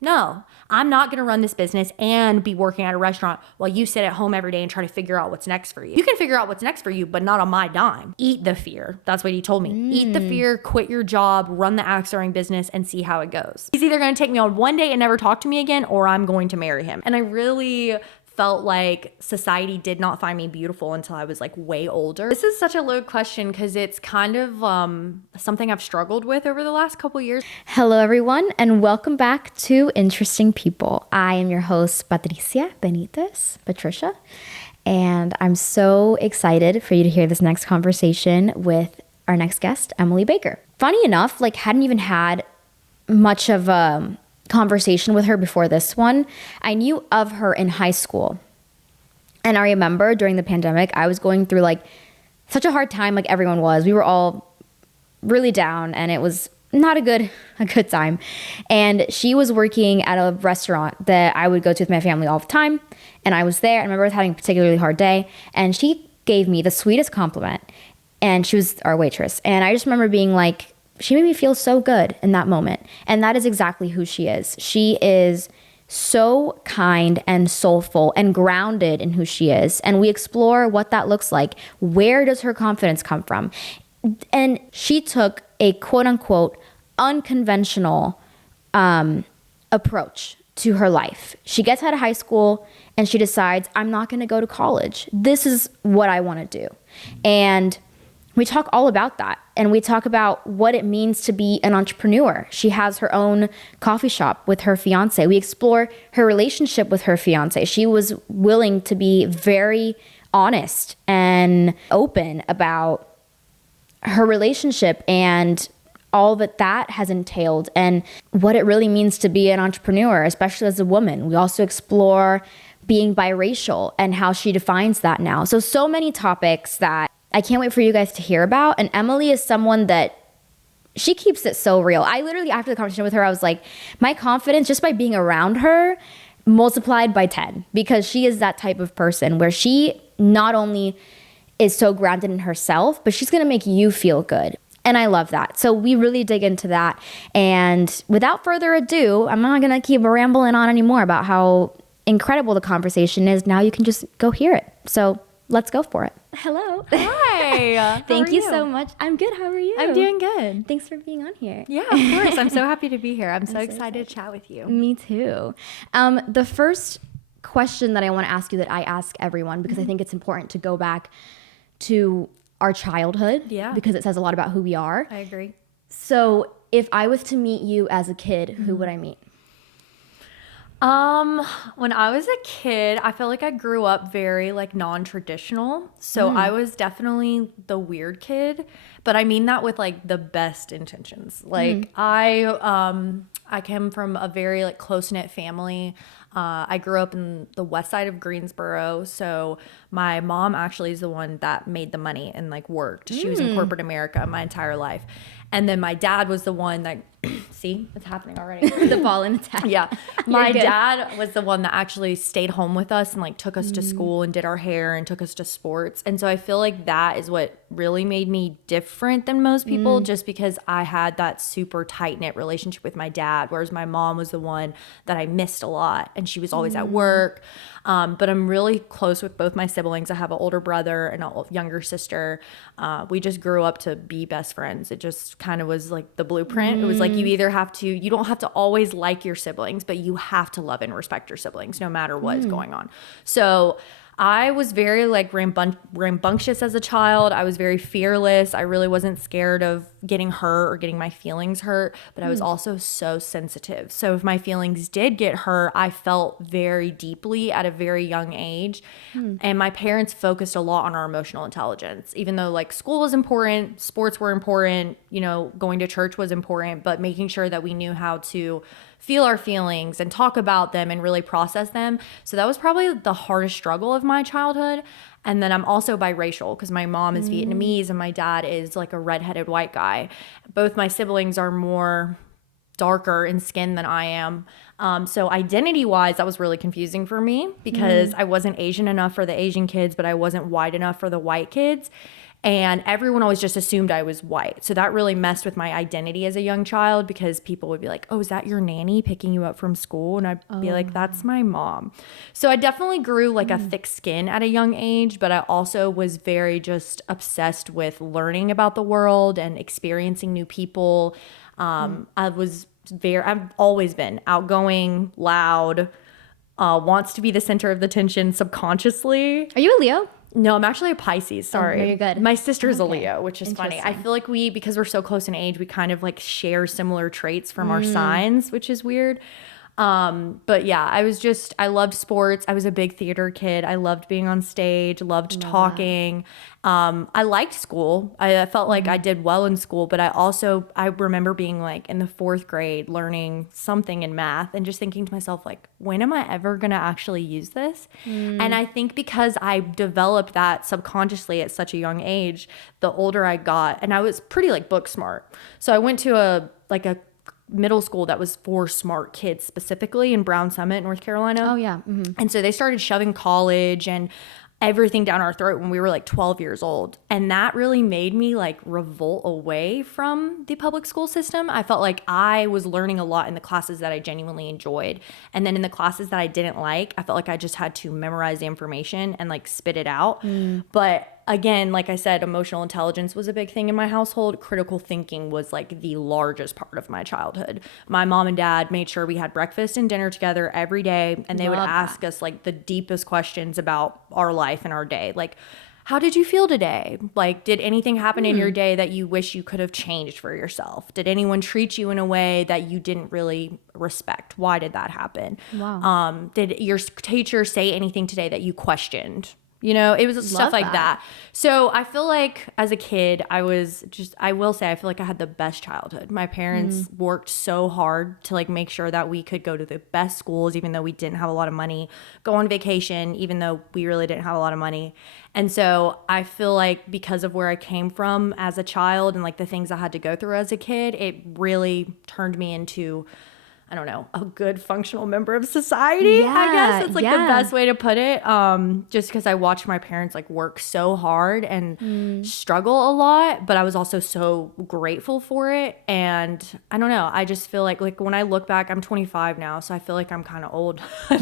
No, I'm not going to run this business and be working at a restaurant while you sit at home every day and try to figure out what's next for you. You can figure out what's next for you, but not on my dime. Eat the fear. That's what he told me. Eat the fear, quit your job, run the axe throwing business, and see how it goes. He's either going to take me on one day and never talk to me again, or I'm going to marry him. And I really felt like society did not find me beautiful until I was like way older. This is such a loaded question because it's kind of something I've struggled with over the last couple years. Hello, everyone, and welcome back to Interesting People. I am your host, Patricia Patricia, and I'm so excited for you to hear this next conversation with our next guest, Emily Baker. Funny enough, hadn't even had much of a conversation with her before this one. I knew of her in high school. And I remember during the pandemic, I was going through such a hard time, like everyone was. We were all really down and it was not a good time. And she was working at a restaurant that I would go to with my family all the time. And I was there. I remember having a particularly hard day. And she gave me the sweetest compliment. And she was our waitress. And I just remember being like, she made me feel so good in that moment. And that is exactly who she is. She is so kind and soulful and grounded in who she is. And we explore what that looks like. Where does her confidence come from? And she took a quote unquote unconventional approach to her life. She gets out of high school and she decides, I'm not going to go to college. This is what I want to do. And we talk all about that. And we talk about what it means to be an entrepreneur. She has her own coffee shop with her fiance. We explore her relationship with her fiance. She was willing to be very honest and open about her relationship and all that has entailed and what it really means to be an entrepreneur, especially as a woman. We also explore being biracial and how she defines that now. So many topics that I can't wait for you guys to hear about. And Emily is someone that she keeps it so real. I literally, after the conversation with her, I was like, my confidence just by being around her multiplied by 10, because she is that type of person where she not only is so grounded in herself, but she's going to make you feel good. And I love that. So we really dig into that. And without further ado, I'm not going to keep rambling on anymore about how incredible the conversation is. Now you can just go hear it. So let's go for it. Hello. Hi. Thank you so much. I'm good. How are you? I'm doing good. Thanks for being on here. Yeah, of course. I'm so happy to be here. I'm so excited to chat with you. Me too. The first question that I want to ask you that I ask everyone, because I think it's important to go back to our childhood. Yeah. Because it says a lot about who we are. I agree. So if I was to meet you as a kid, who would I meet? When I was a kid, I feel like I grew up very non-traditional. So I was definitely the weird kid, but I mean that with the best intentions. I came from a very close-knit family. I grew up in the west side of Greensboro. So my mom actually is the one that made the money and worked. She was in corporate America my entire life. And then my dad was the one that, see, it's happening already. The ball in the tap. Yeah. My dad was the one that actually stayed home with us and took us to school and did our hair and took us to sports. And so I feel like that is what really made me different than most people, just because I had that super tight-knit relationship with my dad, whereas my mom was the one that I missed a lot and she was always at work. But I'm really close with both my siblings. I have an older brother and a younger sister. We just grew up to be best friends. It just kind of was the blueprint. It was you don't have to always like your siblings, but you have to love and respect your siblings no matter what is going on. So I was very rambunctious as a child. I was very fearless. I really wasn't scared of getting hurt or getting my feelings hurt, but I was also so sensitive. So if my feelings did get hurt, I felt very deeply at a very young age. And my parents focused a lot on our emotional intelligence, even though school was important, sports were important, going to church was important, but making sure that we knew how to feel our feelings and talk about them and really process them. So that was probably the hardest struggle of my childhood. And then I'm also biracial because my mom is Vietnamese and my dad is a redheaded white guy. Both my siblings are more darker in skin than I am. So identity-wise, that was really confusing for me because I wasn't Asian enough for the Asian kids, but I wasn't white enough for the white kids. And everyone always just assumed I was white. So that really messed with my identity as a young child, because people would be like, oh, is that your nanny picking you up from school? And I'd be like, that's my mom. So I definitely grew like a thick skin at a young age, but I also was very just obsessed with learning about the world and experiencing new people. I've always been outgoing, loud, wants to be the center of the attention subconsciously. Are you a Leo? No, I'm actually a Pisces. Sorry. no, you're good. My sister's a Okay. Leo, which is funny. I Interesting. feel like because we're so close in age, we kind of like share similar traits from our signs, which is weird. But yeah, I loved sports. I was a big theater kid. I loved being on stage, loved talking. I liked school. I felt like I did well in school, but I remember being like in the 4th grade learning something in math and just thinking to myself, like, when am I ever going to actually use this? And I think because I developed that subconsciously at such a young age, the older I got, and I was pretty like book smart. So I went to a middle school that was for smart kids, specifically in Brown Summit, North Carolina. Oh, yeah. And so they started shoving college and everything down our throat when we were like 12 years old. And that really made me like revolt away from the public school system. I felt like I was learning a lot in the classes that I genuinely enjoyed. And then in the classes that I didn't like, I felt like I just had to memorize the information and like spit it out. But again, like I said, emotional intelligence was a big thing in my household. Critical thinking was like the largest part of my childhood. My mom and dad made sure we had breakfast and dinner together every day, and they would ask us like the deepest questions about our life and our day. Like, how did you feel today? Like, did anything happen in your day that you wish you could have changed for yourself? Did anyone treat you in a way that you didn't really respect? Why did that happen? Wow. Did your teacher say anything today that you questioned? You know, it was stuff like that. that. So I feel like as a kid, I will say, I feel like I had the best childhood. My parents worked so hard to like make sure that we could go to the best schools, even though we didn't have a lot of money, go on vacation, even though we really didn't have a lot of money. And so I feel like because of where I came from as a child and like the things I had to go through as a kid, it really turned me into, I don't know, a good functional member of society. I guess it's like the best way to put it. Just because I watched my parents like work so hard and struggle a lot, but I was also so grateful for it. And I don't know, I just feel like when I look back, I'm 25 now, so I feel like I'm kind of old. I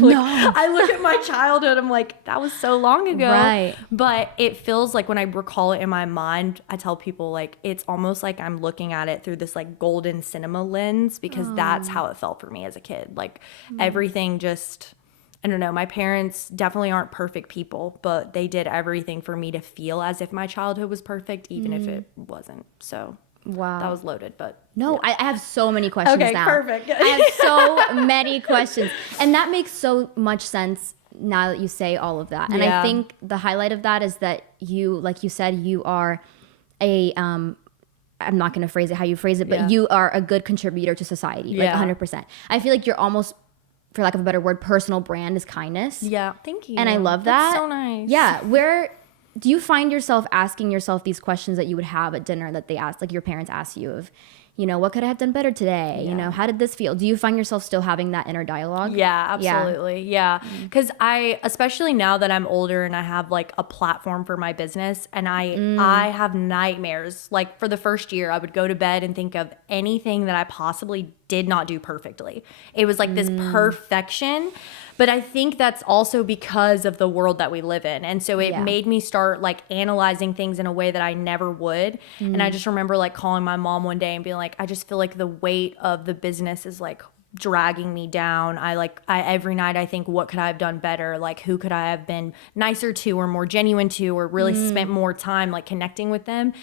look at my childhood, I'm like, that was so long ago. Right. But it feels like when I recall it in my mind, I tell people like it's almost like I'm looking at it through this like golden cinema lens, because that's how it felt for me as a kid. Like everything just, I don't know, my parents definitely aren't perfect people, but they did everything for me to feel as if my childhood was perfect, even if it wasn't. So Wow. that was loaded, but No, I have so many questions okay, now. perfect. I have so many questions. And that makes so much sense now that you say all of that. And I Yeah. think the highlight of that is that you, like you said, you are a, I'm not going to phrase it how you phrase it, but Yeah. you are a good contributor to society, like Yeah. 100%. I feel like you're almost, for lack of a better word, personal brand is kindness. Yeah, thank you. And I love that. That's so nice. Yeah. Where do you find yourself asking yourself these questions that you would have at dinner that they ask, like your parents ask you of, you know, what could I have done better today? You know, how did this feel? Do you find yourself still having that inner dialogue? Yeah, absolutely. Yeah. Because especially now that I'm older and I have like a platform for my business, and I have nightmares. Like for the first year, I would go to bed and think of anything that I possibly did not do perfectly. It was like this perfection. But I think that's also because of the world that we live in. And so it made me start like analyzing things in a way that I never would. And I just remember like calling my mom one day and being like, I just feel like the weight of the business is like dragging me down. I every night I think, what could I have done better? Like who could I have been nicer to or more genuine to, or really spent more time like connecting with them?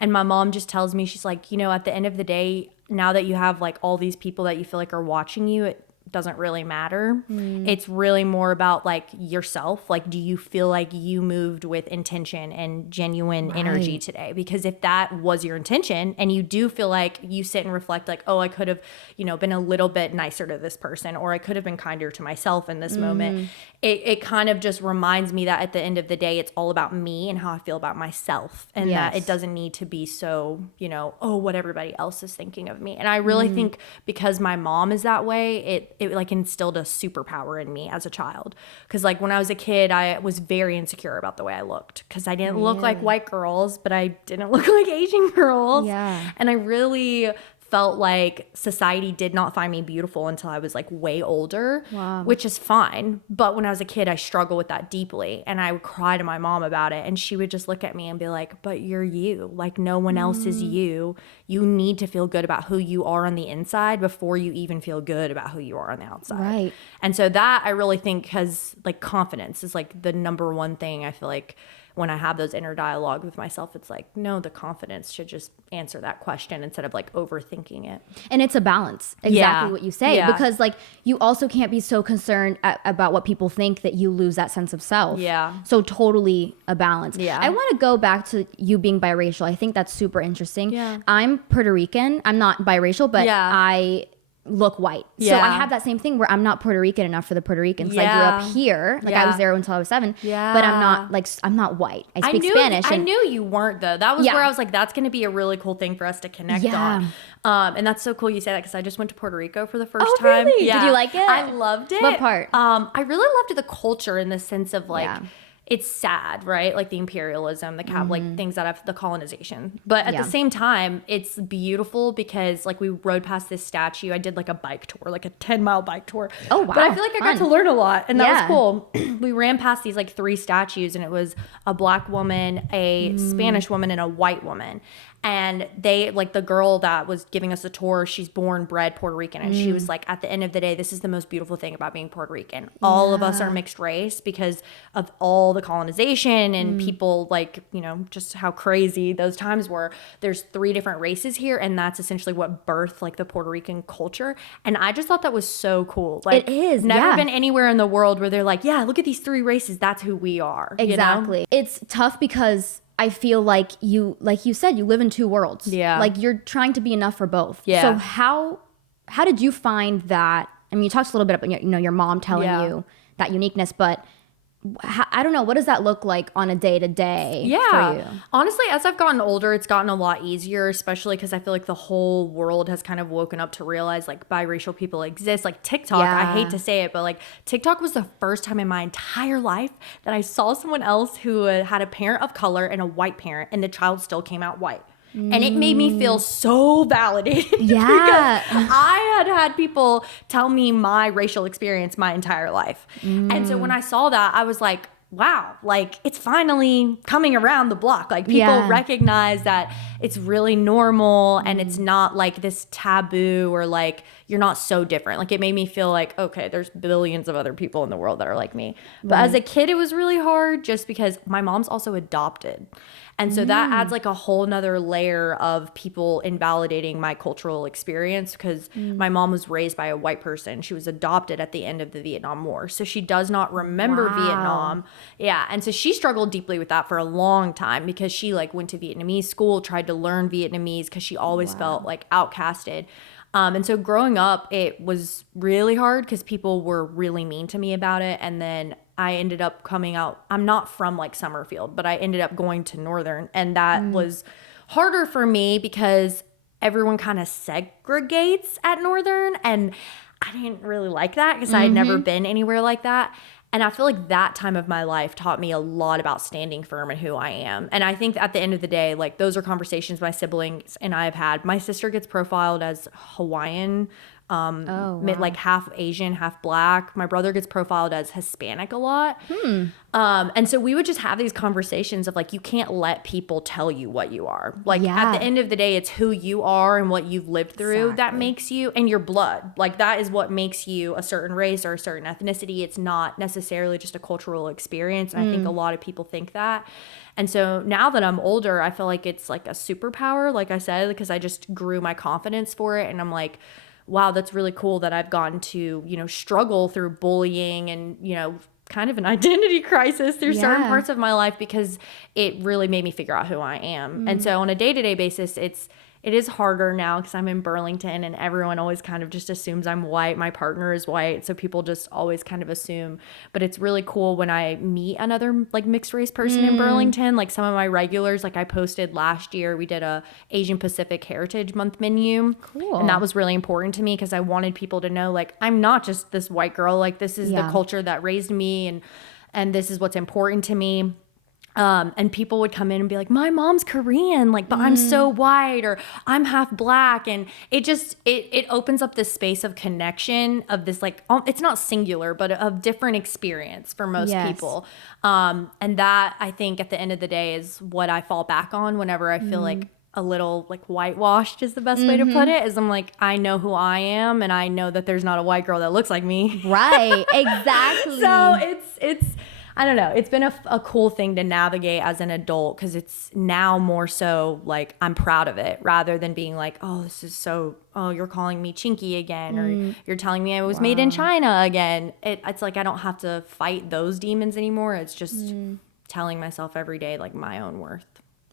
And my mom just tells me, she's like, you know, at the end of the day, now that you have like all these people that you feel like are watching you, it doesn't really matter. It's really more about like yourself. Like, do you feel like you moved with intention and genuine energy today? Because if that was your intention and you do feel like you sit and reflect like, oh, I could have, you know, been a little bit nicer to this person, or I could have been kinder to myself in this moment. It kind of just reminds me that at the end of the day, it's all about me and how I feel about myself, and that it doesn't need to be so, you know, oh, what everybody else is thinking of me. And I really think because my mom is that way, it like instilled a superpower in me as a child. Because like when I was a kid, I was very insecure about the way I looked because I didn't look like white girls, but I didn't look like Asian girls. Yeah. And I really felt like society did not find me beautiful until I was like way older, which is fine. But when I was a kid, I struggled with that deeply. And I would cry to my mom about it. And she would just look at me and be like, but you're you. Like no one else is you. You need to feel good about who you are on the inside before you even feel good about who you are on the outside. Right. And so that I really think has like confidence is like the number one thing I feel like when I have those inner dialogue with myself, it's like, no, the confidence should just answer that question instead of like overthinking it. And it's a balance, exactly what you say, because like you also can't be so concerned about what people think that you lose that sense of self. Yeah. So totally a balance. Yeah. I want to go back to you being biracial. I think that's super interesting. Yeah. I'm Puerto Rican. I'm not biracial, but I look white. So I have that same thing where I'm not Puerto Rican enough for the Puerto Ricans. I grew up here. Like I was there until I was 7. Yeah. But I'm not white. I speak Spanish. I knew you weren't though. That was where I was like, that's going to be a really cool thing for us to connect on. And that's so cool you say that because I just went to Puerto Rico for the first time. Really? Yeah. Did you like it? I loved it. What part? I really loved the culture in the sense of like, it's sad, right? Like the imperialism, the like things that have the colonization. But at the same time, it's beautiful because like we rode past this statue. I did like a bike tour, like a 10-mile bike tour. Oh, wow. But I feel like I got to learn a lot and that was cool. We ran past these like 3 statues and it was a black woman, a Spanish woman, and a white woman. And they, like the girl that was giving us the tour, she's born, bred Puerto Rican. And she was like, at the end of the day, this is the most beautiful thing about being Puerto Rican. All of us are mixed race because of all the colonization and people like, you know, just how crazy those times were. There's 3 different races here. And that's essentially what birthed like the Puerto Rican culture. And I just thought that was so cool. Like, it is. Never been anywhere in the world where they're like, yeah, look at these 3 races. That's who we are. Exactly. You know? It's tough because I feel like you said, you live in 2 worlds. Yeah. Like you're trying to be enough for both. Yeah. So how did you find that? I mean, you talked a little bit about, your mom telling you that uniqueness, but I don't know, what does that look like on a day-to-day for you? Honestly, as I've gotten older, it's gotten a lot easier, especially because I feel like the whole world has kind of woken up to realize like biracial people exist. Like TikTok, I hate to say it, but like TikTok was the first time in my entire life that I saw someone else who had a parent of color and a white parent, and the child still came out white. And it made me feel so validated. Yeah. Because I had people tell me my racial experience my entire life. And so when I saw that, I was like, wow, like it's finally coming around the block. Like people recognize that it's really normal and it's not like this taboo or like you're not so different. Like it made me feel like, okay, there's billions of other people in the world that are like me. But as a kid, it was really hard just because my mom's also adopted. And so that adds like a whole nother layer of people invalidating my cultural experience because my mom was raised by a white person. She was adopted at the end of the Vietnam War. So she does not remember Vietnam. Yeah. And so she struggled deeply with that for a long time because she like went to Vietnamese school, tried to learn Vietnamese because she always felt like outcasted. And so growing up, it was really hard because people were really mean to me about it. And then I ended up coming out. I'm not from like Summerfield, but I ended up going to Northern. And that was harder for me because everyone kind of segregates at Northern. And I didn't really like that because I had never been anywhere like that. And I feel like that time of my life taught me a lot about standing firm in who I am. And I think at the end of the day, like those are conversations my siblings and I have had. My sister gets profiled as Hawaiian, like half Asian, half black. My brother gets profiled as Hispanic a lot. And so we would just have these conversations of like, you can't let people tell you what you are. Like at the end of the day, it's who you are and what you've lived through that makes you, and your blood. Like that is what makes you a certain race or a certain ethnicity. It's not necessarily just a cultural experience. And I think a lot of people think that. And so now that I'm older, I feel like it's like a superpower, like I said, because I just grew my confidence for it. And I'm like, wow, that's really cool that I've gotten to, struggle through bullying and, kind of an identity crisis through certain parts of my life because it really made me figure out who I am. And so on a day-to-day basis, it is harder now because I'm in Burlington and everyone always kind of just assumes I'm white. My partner is white. So people just always kind of assume. But it's really cool when I meet another like mixed race person in Burlington. Like some of my regulars, like I posted last year, we did a Asian Pacific Heritage Month menu. Cool. And that was really important to me because I wanted people to know like I'm not just this white girl. Like this is the culture that raised me and this is what's important to me. And people would come in and be like, my mom's Korean, like, but I'm so white, or I'm half black. And it just, it opens up this space of connection of this, like, it's not singular, but a different experience for most people. And that I think at the end of the day is what I fall back on whenever I feel like a little like whitewashed is the best way to put it, is I'm like, I know who I am and I know that there's not a white girl that looks like me. Right. Exactly. So it's, I don't know. It's been a cool thing to navigate as an adult because it's now more so like I'm proud of it rather than being like, oh, this is so, oh, you're calling me chinky again or you're telling me I was made in China again. It's like I don't have to fight those demons anymore. It's just telling myself every day like my own worth.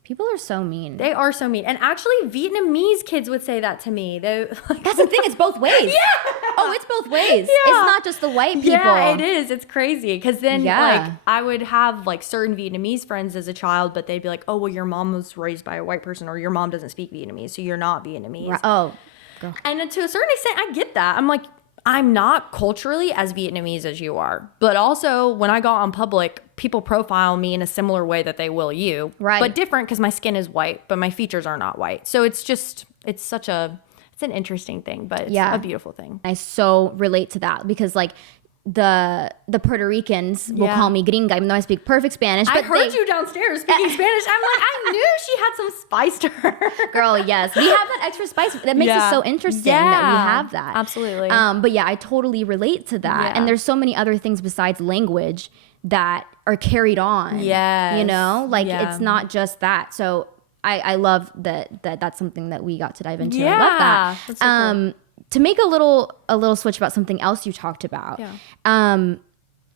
People are so mean. They are so mean. And actually, Vietnamese kids would say that to me. That's the thing. It's both ways. Yeah. Oh, it's both ways. Yeah. It's not just the white people. Yeah, it is. It's crazy. Because then, like, I would have, like, certain Vietnamese friends as a child, but they'd be like, oh, well, your mom was raised by a white person or your mom doesn't speak Vietnamese, so you're not Vietnamese. Right. Oh. Go. And to a certain extent, I get that. I'm like, I'm not culturally as Vietnamese as you are. But also, when I go on public, people profile me in a similar way that they will you. Right. But different because my skin is white, but my features are not white. So it's just, it's an interesting thing, but it's a beautiful thing. I so relate to that because like the Puerto Ricans will call me gringa even though I speak perfect Spanish. But I heard you downstairs speaking Spanish. I'm like, I knew she had some spice to her. Girl, yes. We have that extra spice. That makes it so interesting that we have that. Absolutely. But yeah, I totally relate to that. And there's so many other things besides language that are carried on. Yes. You know? Like it's not just that. So I love that's something that we got to dive into. Yeah. I love that. That's so cool. To make a little switch about something else you talked about. Yeah.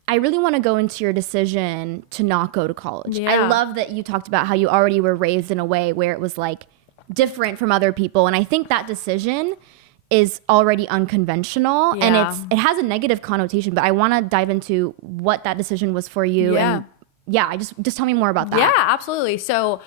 I really want to go into your decision to not go to college. Yeah. I love that you talked about how you already were raised in a way where it was like different from other people. And I think that decision is already unconventional and it has a negative connotation, but I want to dive into what that decision was for you. Yeah. And I just tell me more about that. Yeah, absolutely. So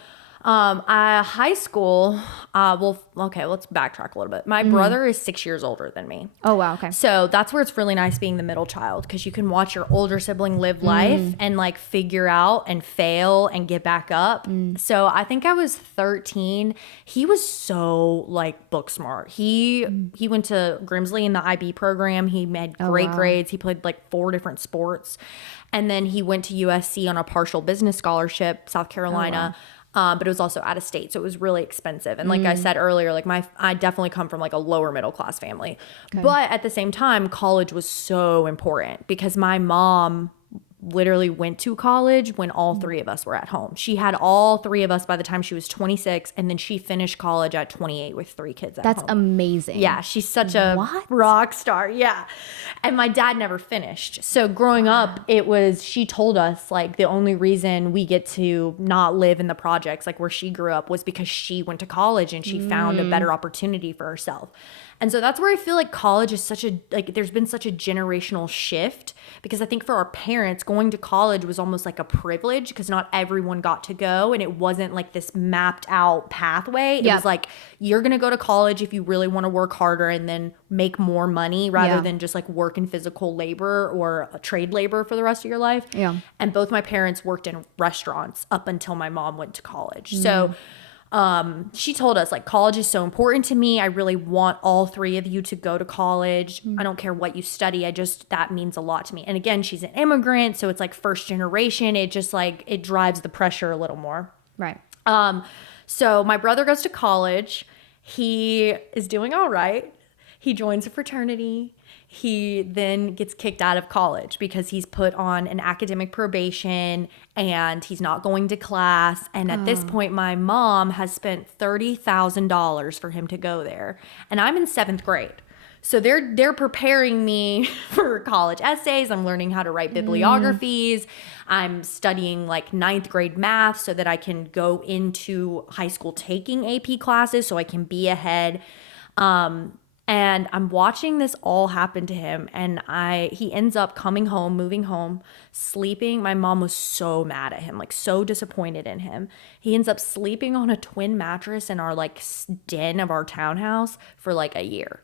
high school, let's backtrack a little bit. My brother is 6 years older than me. Oh, wow. Okay. So that's where it's really nice being the middle child because you can watch your older sibling live life and like figure out and fail and get back up. So I think I was 13. He was so like book smart. He went to Grimsley in the IB program. He made great grades. He played like 4 different sports. And then he went to USC on a partial business scholarship, South Carolina. Oh, wow. But it was also out of state, so it was really expensive. And like I said earlier, like I definitely come from like a lower middle class family. Okay. But at the same time, college was so important because my mom literally went to college when all 3 of us were at home. She had all 3 of us by the time she was 26, and then she finished college at 28 with 3 kids at home. That's amazing. Yeah, she's such a rock star. Yeah. And my dad never finished. So growing up, she told us like the only reason we get to not live in the projects like where she grew up was because she went to college and she found a better opportunity for herself. And so that's where I feel like college is there's been such a generational shift because I think for our parents, going to college was almost like a privilege because not everyone got to go and it wasn't like this mapped out pathway. It was like, you're going to go to college if you really want to work harder and then make more money rather than just like work in physical labor or trade labor for the rest of your life. Yeah. And both my parents worked in restaurants up until my mom went to college. So she told us like college is so important to me. I really want all 3 of you to go to college. I don't care what you study. That means a lot to me. And again, she's an immigrant, so it's like first generation. It just like it drives the pressure a little more. Right. So my brother goes to college. He is doing all right. He joins a fraternity. He then gets kicked out of college because he's put on an academic probation and he's not going to class. And at this point, my mom has spent $30,000 for him to go there. And I'm in 7th grade. So they're preparing me for college essays. I'm learning how to write bibliographies. I'm studying like 9th grade math so that I can go into high school taking AP classes so I can be ahead. And I'm watching this all happen to him, and he ends up coming home, moving home, sleeping. My mom was so mad at him, like so disappointed in him. He ends up sleeping on a twin mattress in our like den of our townhouse for like a year.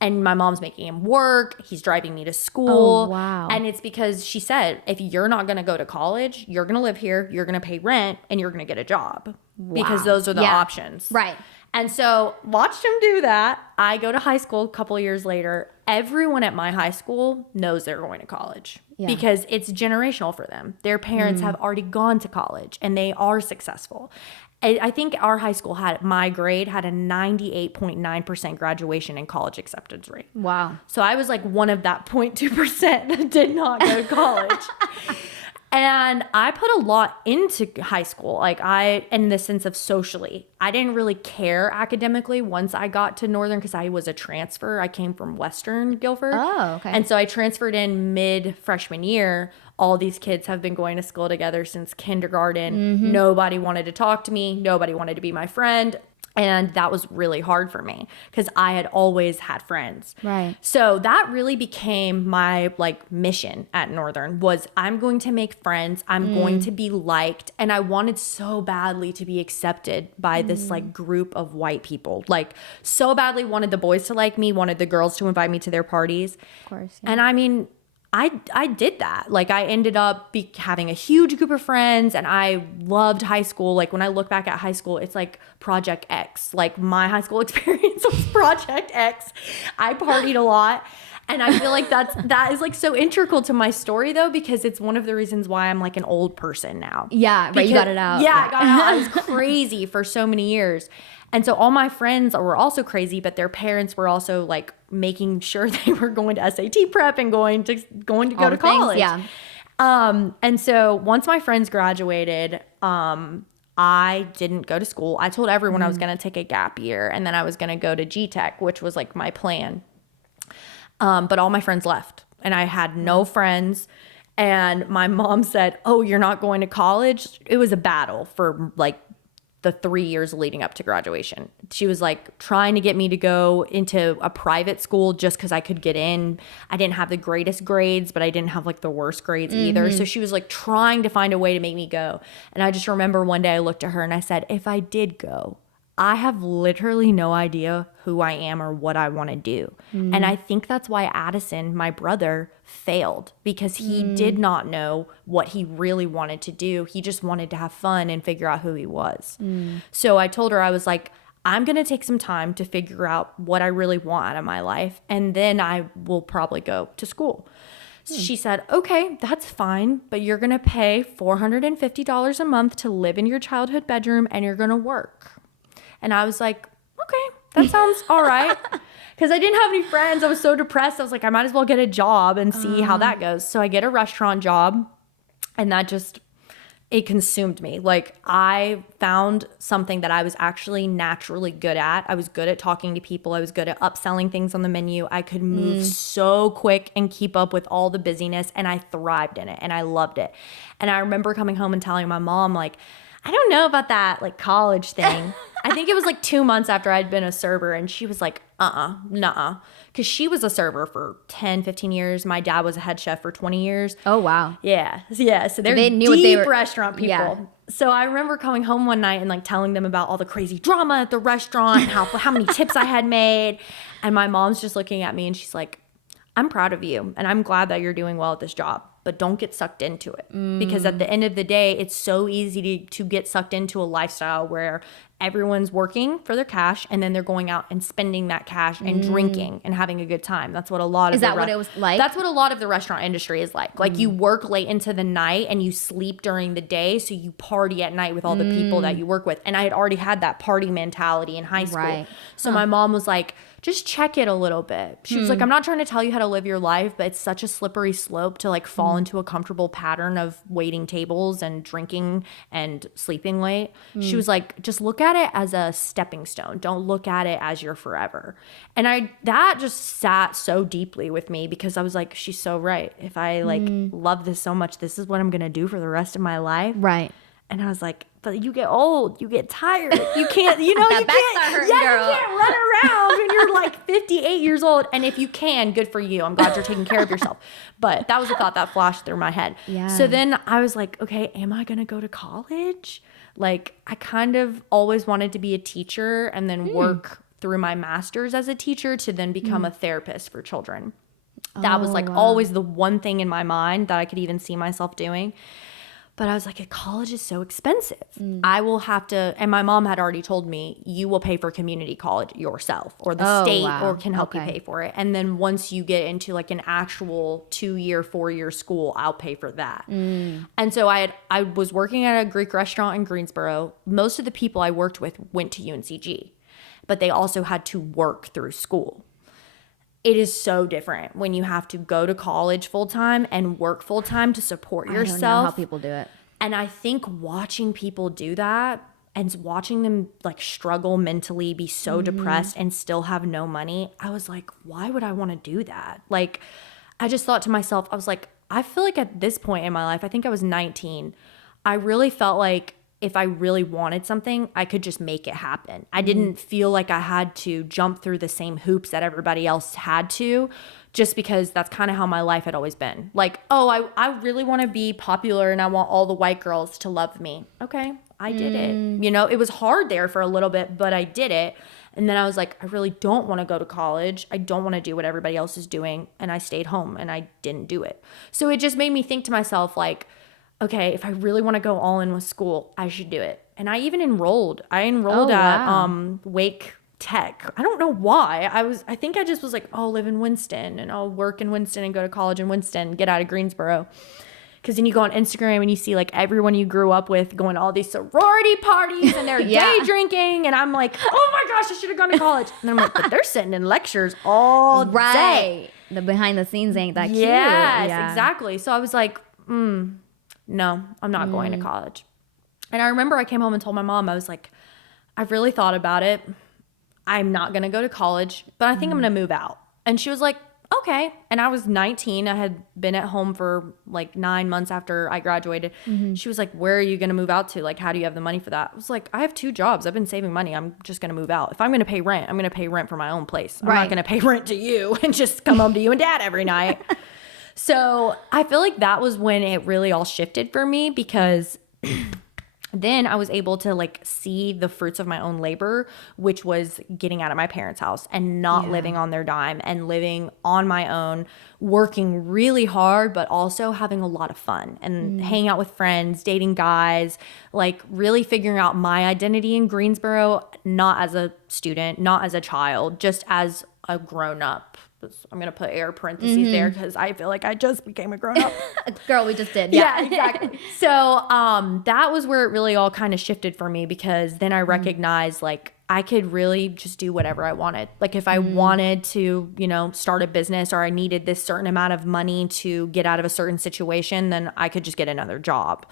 And my mom's making him work. He's driving me to school. Oh, wow. And it's because she said, if you're not going to go to college, you're going to live here, you're going to pay rent, and you're going to get a job. Because those are the options. Right. And so watched him do that. I go to high school a couple of years later. Everyone at my high school knows they're going to college because it's generational for them. Their parents have already gone to college and they are successful. I think our high school my grade had a 98.9% graduation and college acceptance rate. Wow. So I was like one of that 0.2% that did not go to college. And I put a lot into high school, like in the sense of socially. I didn't really care academically once I got to Northern because I was a transfer. I came from Western Guilford. Oh, okay. And so I transferred in mid-freshman year. All these kids have been going to school together since kindergarten. Nobody wanted to talk to me. Nobody wanted to be my friend. And that was really hard for me because I had always had friends. Right. So that really became my like mission at Northern was I'm going to make friends. I'm going to be liked. And I wanted so badly to be accepted by this like group of white people. Like so badly wanted the boys to like me, wanted the girls to invite me to their parties. Of course. Yeah. And I mean, I did that. Like I ended up having a huge group of friends and I loved high school. Like when I look back at high school, it's like Project X. Like my high school experience was Project X. I partied a lot. And I feel like that is like so integral to my story though, because it's one of the reasons why I'm like an old person now. Yeah, right. You got it out. Yeah, I got it out. I was crazy for so many years. And so all my friends were also crazy, but their parents were also like making sure they were going to SAT prep and going to go to college. Yeah. And so once my friends graduated, I didn't go to school. I told everyone I was going to take a gap year and then I was going to go to GTech, which was like my plan. But all my friends left and I had no friends. And my mom said, "Oh, you're not going to college?" It was a battle for like the 3 years leading up to graduation. She was like trying to get me to go into a private school just because I could get in. I didn't have the greatest grades, but I didn't have like the worst grades either. So she was like trying to find a way to make me go. And I just remember one day I looked at her and I said, if I did go, I have literally no idea who I am or what I want to do. And I think that's why Addison, my brother, failed because he did not know what he really wanted to do. He just wanted to have fun and figure out who he was. So I told her, I was like, I'm going to take some time to figure out what I really want out of my life. And then I will probably go to school. She said, okay, that's fine, but you're going to pay $450 a month to live in your childhood bedroom and you're going to work. And I was like, okay, that sounds all right. Because I didn't have any friends. I was so depressed. I was like, I might as well get a job and see how that goes. So I get a restaurant job and that just, it consumed me. Like I found something that I was actually naturally good at. I was good at talking to people. I was good at upselling things on the menu. I could move so quick and keep up with all the busyness and I thrived in it and I loved it. And I remember coming home and telling my mom like, I don't know about that like college thing. I think it was like 2 months after I'd been a server and she was like, nuh-uh. Because she was a server for 10, 15 years. My dad was a head chef for 20 years. Oh, wow. Yeah. So they're they knew deep what they were, restaurant people. Yeah. So I remember coming home one night and like telling them about all the crazy drama at the restaurant and how many tips I had made. And my mom's just looking at me and she's like, I'm proud of you and I'm glad that you're doing well at this job. But don't get sucked into it because at the end of the day, it's so easy to get sucked into a lifestyle where everyone's working for their cash and then they're going out and spending that cash and drinking and having a good time. That's what a lot of Is that what it was like? That's what a lot of the restaurant industry is like. Like you work late into the night and you sleep during the day, so you party at night with all the people that you work with. And I had already had that party mentality in high school. Right. So my mom was like, just check it a little bit. She was like, I'm not trying to tell you how to live your life, but it's such a slippery slope to like fall into a comfortable pattern of waiting tables and drinking and sleeping late. She was like, just look at it as a stepping stone. Don't look at it as your forever. And that just sat so deeply with me because I was like, she's so right. If I like love this so much, this is what I'm going to do for the rest of my life. Right. And I was like, but you get old, you get tired, you can't, you know, That you back can't, start hurting, you girl. can't run around when you're like 58 years old. And if you can, good for you. I'm glad you're taking care of yourself. But that was a thought that flashed through my head. Yeah. So then I was like, okay, am I going to go to college? Like, I kind of always wanted to be a teacher and then work through my master's as a teacher to then become a therapist for children. That was like always the one thing in my mind that I could even see myself doing. But I was like, college is so expensive. I will have to, and my mom had already told me, you will pay for community college yourself, or the state or can help you pay for it. And then once you get into like an actual 2-year, 4-year school, I'll pay for that. And so I was working at a Greek restaurant in Greensboro. Most of the people I worked with went to UNCG, but they also had to work through school. It is so different when you have to go to college full time and work full time to support yourself. I don't know how people do it. And I think watching people do that and watching them like struggle mentally, be so depressed and still have no money, I was like, why would I want to do that? Like, I just thought to myself, I was like, I feel like at this point in my life, I think I was 19, I really felt like if I really wanted something, I could just make it happen. I didn't feel like I had to jump through the same hoops that everybody else had to, just because that's kind of how my life had always been. Like, oh, I really want to be popular and I want all the white girls to love me. Okay, I did it. You know, it was hard there for a little bit, but I did it. And then I was like, I really don't want to go to college. I don't want to do what everybody else is doing. And I stayed home and I didn't do it. So it just made me think to myself, like, okay, if I really want to go all in with school, I should do it. And I even enrolled. I enrolled at Wake Tech. I don't know why. I think I just was like, oh, I'll live in Winston and I'll work in Winston and go to college in Winston, get out of Greensboro. Because then you go on Instagram and you see like everyone you grew up with going to all these sorority parties and they're day drinking. And I'm like, oh my gosh, I should have gone to college. And I'm like, but they're sitting in lectures all day. The behind the scenes ain't that cute. Yes, exactly. So I was like, no, I'm not going to college. And I remember I came home and told my mom, I was like, I've really thought about it. I'm not going to go to college, but I think I'm going to move out. And she was like, okay. And I was 19. I had been at home for like 9 months after I graduated. She was like, where are you going to move out to? Like, how do you have the money for that? I was like, I have 2 jobs. I've been saving money. I'm just going to move out. If I'm going to pay rent, I'm going to pay rent for my own place. I'm not going to pay rent to you and just come home to you and dad every night. So I feel like that was when it really all shifted for me, because then I was able to like see the fruits of my own labor, which was getting out of my parents' house and not living on their dime and living on my own, working really hard, but also having a lot of fun and hanging out with friends, dating guys, like really figuring out my identity in Greensboro, not as a student, not as a child, just as a grown up. I'm going to put air parentheses there because I feel like I just became a grown up. Girl, we just did. Yeah, exactly. So that was where it really all kind of shifted for me, because then I recognized like I could really just do whatever I wanted. Like if I wanted to, you know, start a business, or I needed this certain amount of money to get out of a certain situation, then I could just get another job.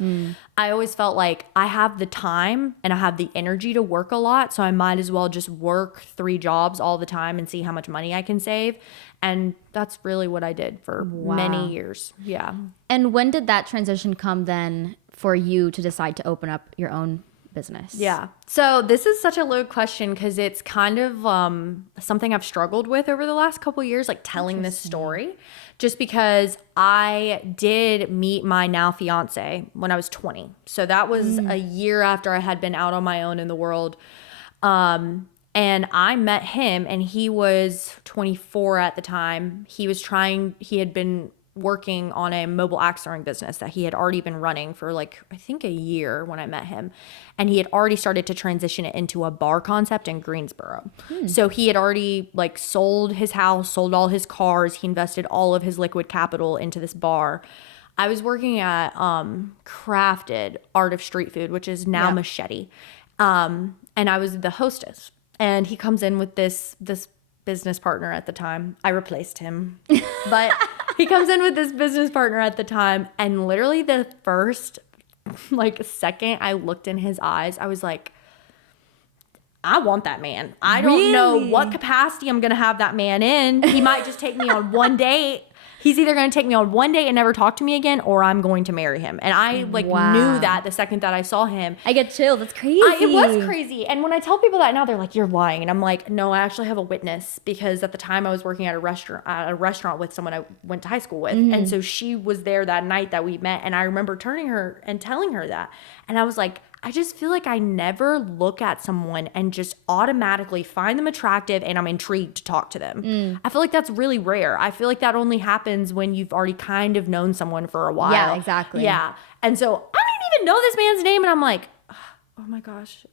I always felt like I have the time and I have the energy to work a lot, so I might as well just work 3 jobs all the time and see how much money I can save. And that's really what I did for many years. Yeah. And when did that transition come then for you to decide to open up your own business? Yeah. So this is such a loaded question, because it's kind of something I've struggled with over the last couple of years, like telling this story, just because I did meet my now fiance when I was 20. So that was a year after I had been out on my own in the world. And I met him, and he was 24 at the time. He had been working on a mobile axe throwing business that he had already been running for like, I think a year when I met him. And he had already started to transition it into a bar concept in Greensboro. So he had already like sold his house, sold all his cars. He invested all of his liquid capital into this bar. I was working at Crafted Art of Street Food, which is now Machete. And I was the hostess. And he comes in with this business partner at the time. I replaced him. But he comes in with this business partner at the time, and literally the first like second I looked in his eyes, I was like, I want that man. I don't know what capacity I'm going to have that man in. He might just take me on one date. He's either going to take me on one date and never talk to me again, or I'm going to marry him. And I knew that the second that I saw him. I get chills. That's crazy. It was crazy. And when I tell people that now, they're like, you're lying. And I'm like, no, I actually have a witness, because at the time I was working at a restaurant with someone I went to high school with. And so she was there that night that we met. And I remember turning her and telling her that. And I was like, I just feel like I never look at someone and just automatically find them attractive and I'm intrigued to talk to them. I feel like that's really rare. I feel like that only happens when you've already kind of known someone for a while. Yeah, exactly. Yeah. And so I didn't even know this man's name, and I'm like, oh my gosh,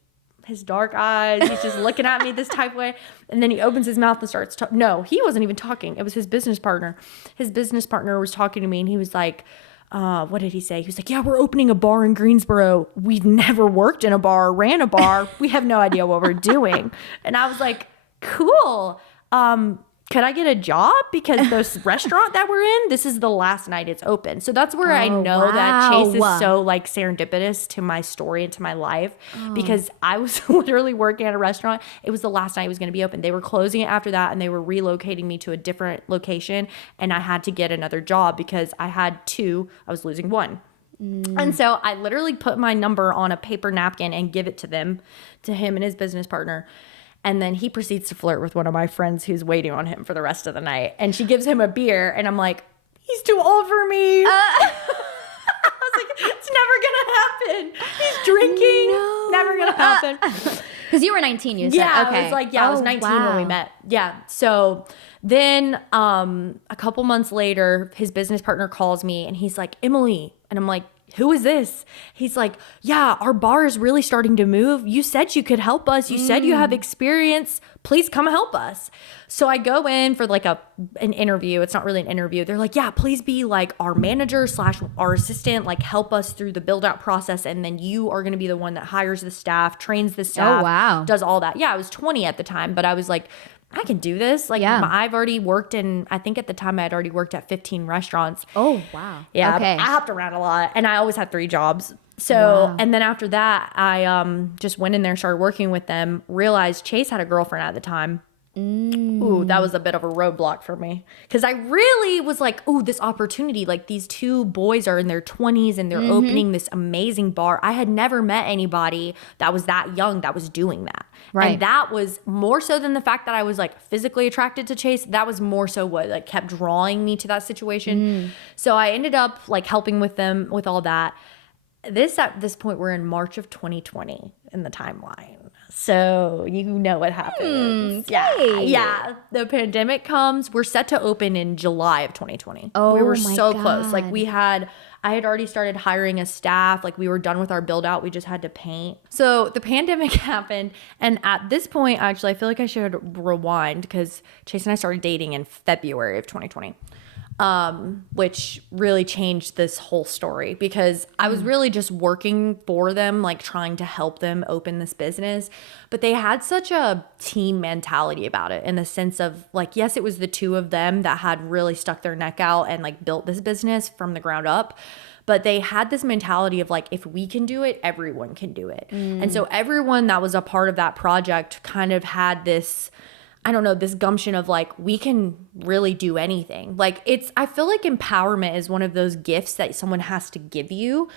his dark eyes. He's just looking at me this type of way. And then he opens his mouth and starts talking. No, he wasn't even talking. It was his business partner. His business partner was talking to me, and he was like, what did he say? He was like, yeah, we're opening a bar in Greensboro. We've never worked in a bar, ran a bar. We have no idea what we're doing. And I was like, cool. Could I get a job? Because this restaurant that we're in, this is the last night it's open. So that's where I know that Chase is so like serendipitous to my story and to my life, because I was literally working at a restaurant. It was the last night it was going to be open. They were closing it after that, and they were relocating me to a different location, and I had to get another job because I had two. I was losing one. And so I literally put my number on a paper napkin and give it to him and his business partner. And then he proceeds to flirt with one of my friends who's waiting on him for the rest of the night. And she gives him a beer. And I'm like, he's too old for me. I was like, it's never going to happen. He's drinking. No. Never going to happen. Because you were 19, you said. Yeah, okay. I was like, I was 19 when we met. Yeah. So then a couple months later, his business partner calls me and he's like, Emily. And I'm like, who is this? He's like, yeah, our bar is really starting to move. You said you could help us. You said you have experience. Please come help us. So I go in for like an interview. It's not really an interview. They're like, yeah, please be like our manager / our assistant, like help us through the build out process. And then you are going to be the one that hires the staff, trains the staff, does all that. Yeah, I was 20 at the time, but I was like, I can do this. Like, I've already worked I think at the time I had already worked at 15 restaurants. Oh, wow. Yeah. Okay. I hopped around a lot, and I always had 3 jobs. So, and then after that, I just went in there, started working with them, realized Chase had a girlfriend at the time. Ooh, that was a bit of a roadblock for me, because I really was like, ooh, this opportunity, like these 2 boys are in their 20s and they're opening this amazing bar. I had never met anybody that was that young that was doing that. Right. And that was more so than the fact that I was like physically attracted to Chase. That was more so what like kept drawing me to that situation. So I ended up like helping with them with all that. At this point, we're in March of 2020 in the timeline. So you know what happens. Yeah. The pandemic comes. We're set to open in July of 2020. Oh, we were so close. Like I had already started hiring a staff. Like we were done with our build out. We just had to paint. So the pandemic happened. And at this point, actually, I feel like I should rewind, because Chase and I started dating in February of 2020. Which really changed this whole story, because I was really just working for them, like trying to help them open this business. But they had such a team mentality about it, in the sense of like, yes, it was the 2 of them that had really stuck their neck out and like built this business from the ground up. But they had this mentality of like, if we can do it, everyone can do it. And so everyone that was a part of that project kind of had this, I don't know, this gumption of like, we can really do anything. Like I feel like empowerment is one of those gifts that someone has to give you.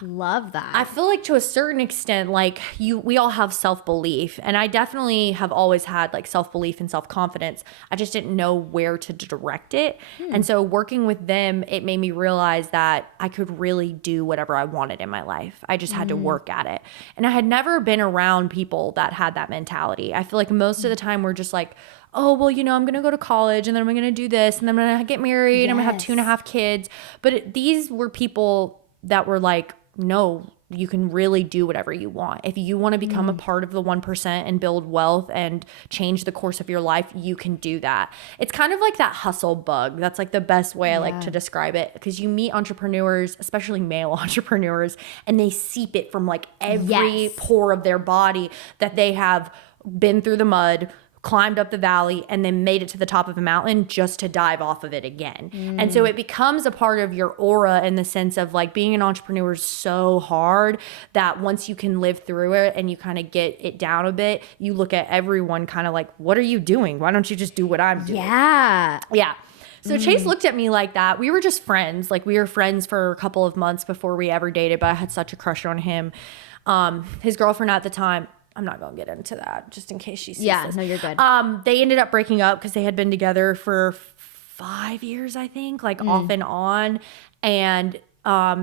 Love that. I feel like to a certain extent, like we all have self-belief, and I definitely have always had like self-belief and self-confidence. I just didn't know where to direct it. And so working with them, it made me realize that I could really do whatever I wanted in my life. I just had to work at it. And I had never been around people that had that mentality. I feel like most of the time we're just like, oh, well, you know, I'm going to go to college, and then I'm going to do this, and then I'm going to get married, and I'm going to have 2.5 kids. But these were people that were like, no, you can really do whatever you want. If you want to become a part of the 1% and build wealth and change the course of your life, you can do that. It's kind of like that hustle bug. That's like the best way I like to describe it, because you meet entrepreneurs, especially male entrepreneurs, and they seep it from like every pore of their body that they have been through the mud, climbed up the valley, and then made it to the top of a mountain just to dive off of it again. And so it becomes a part of your aura in the sense of like being an entrepreneur is so hard that once you can live through it and you kind of get it down a bit, you look at everyone kind of like, what are you doing? Why don't you just do what I'm doing? Yeah. Yeah. So Chase looked at me like that. We were just friends. Like we were friends for a couple of months before we ever dated, but I had such a crush on him. His girlfriend at the time, I'm not going to get into that just in case she sees this. No, you're good. They ended up breaking up because they had been together for 5 years, I think, like off and on. And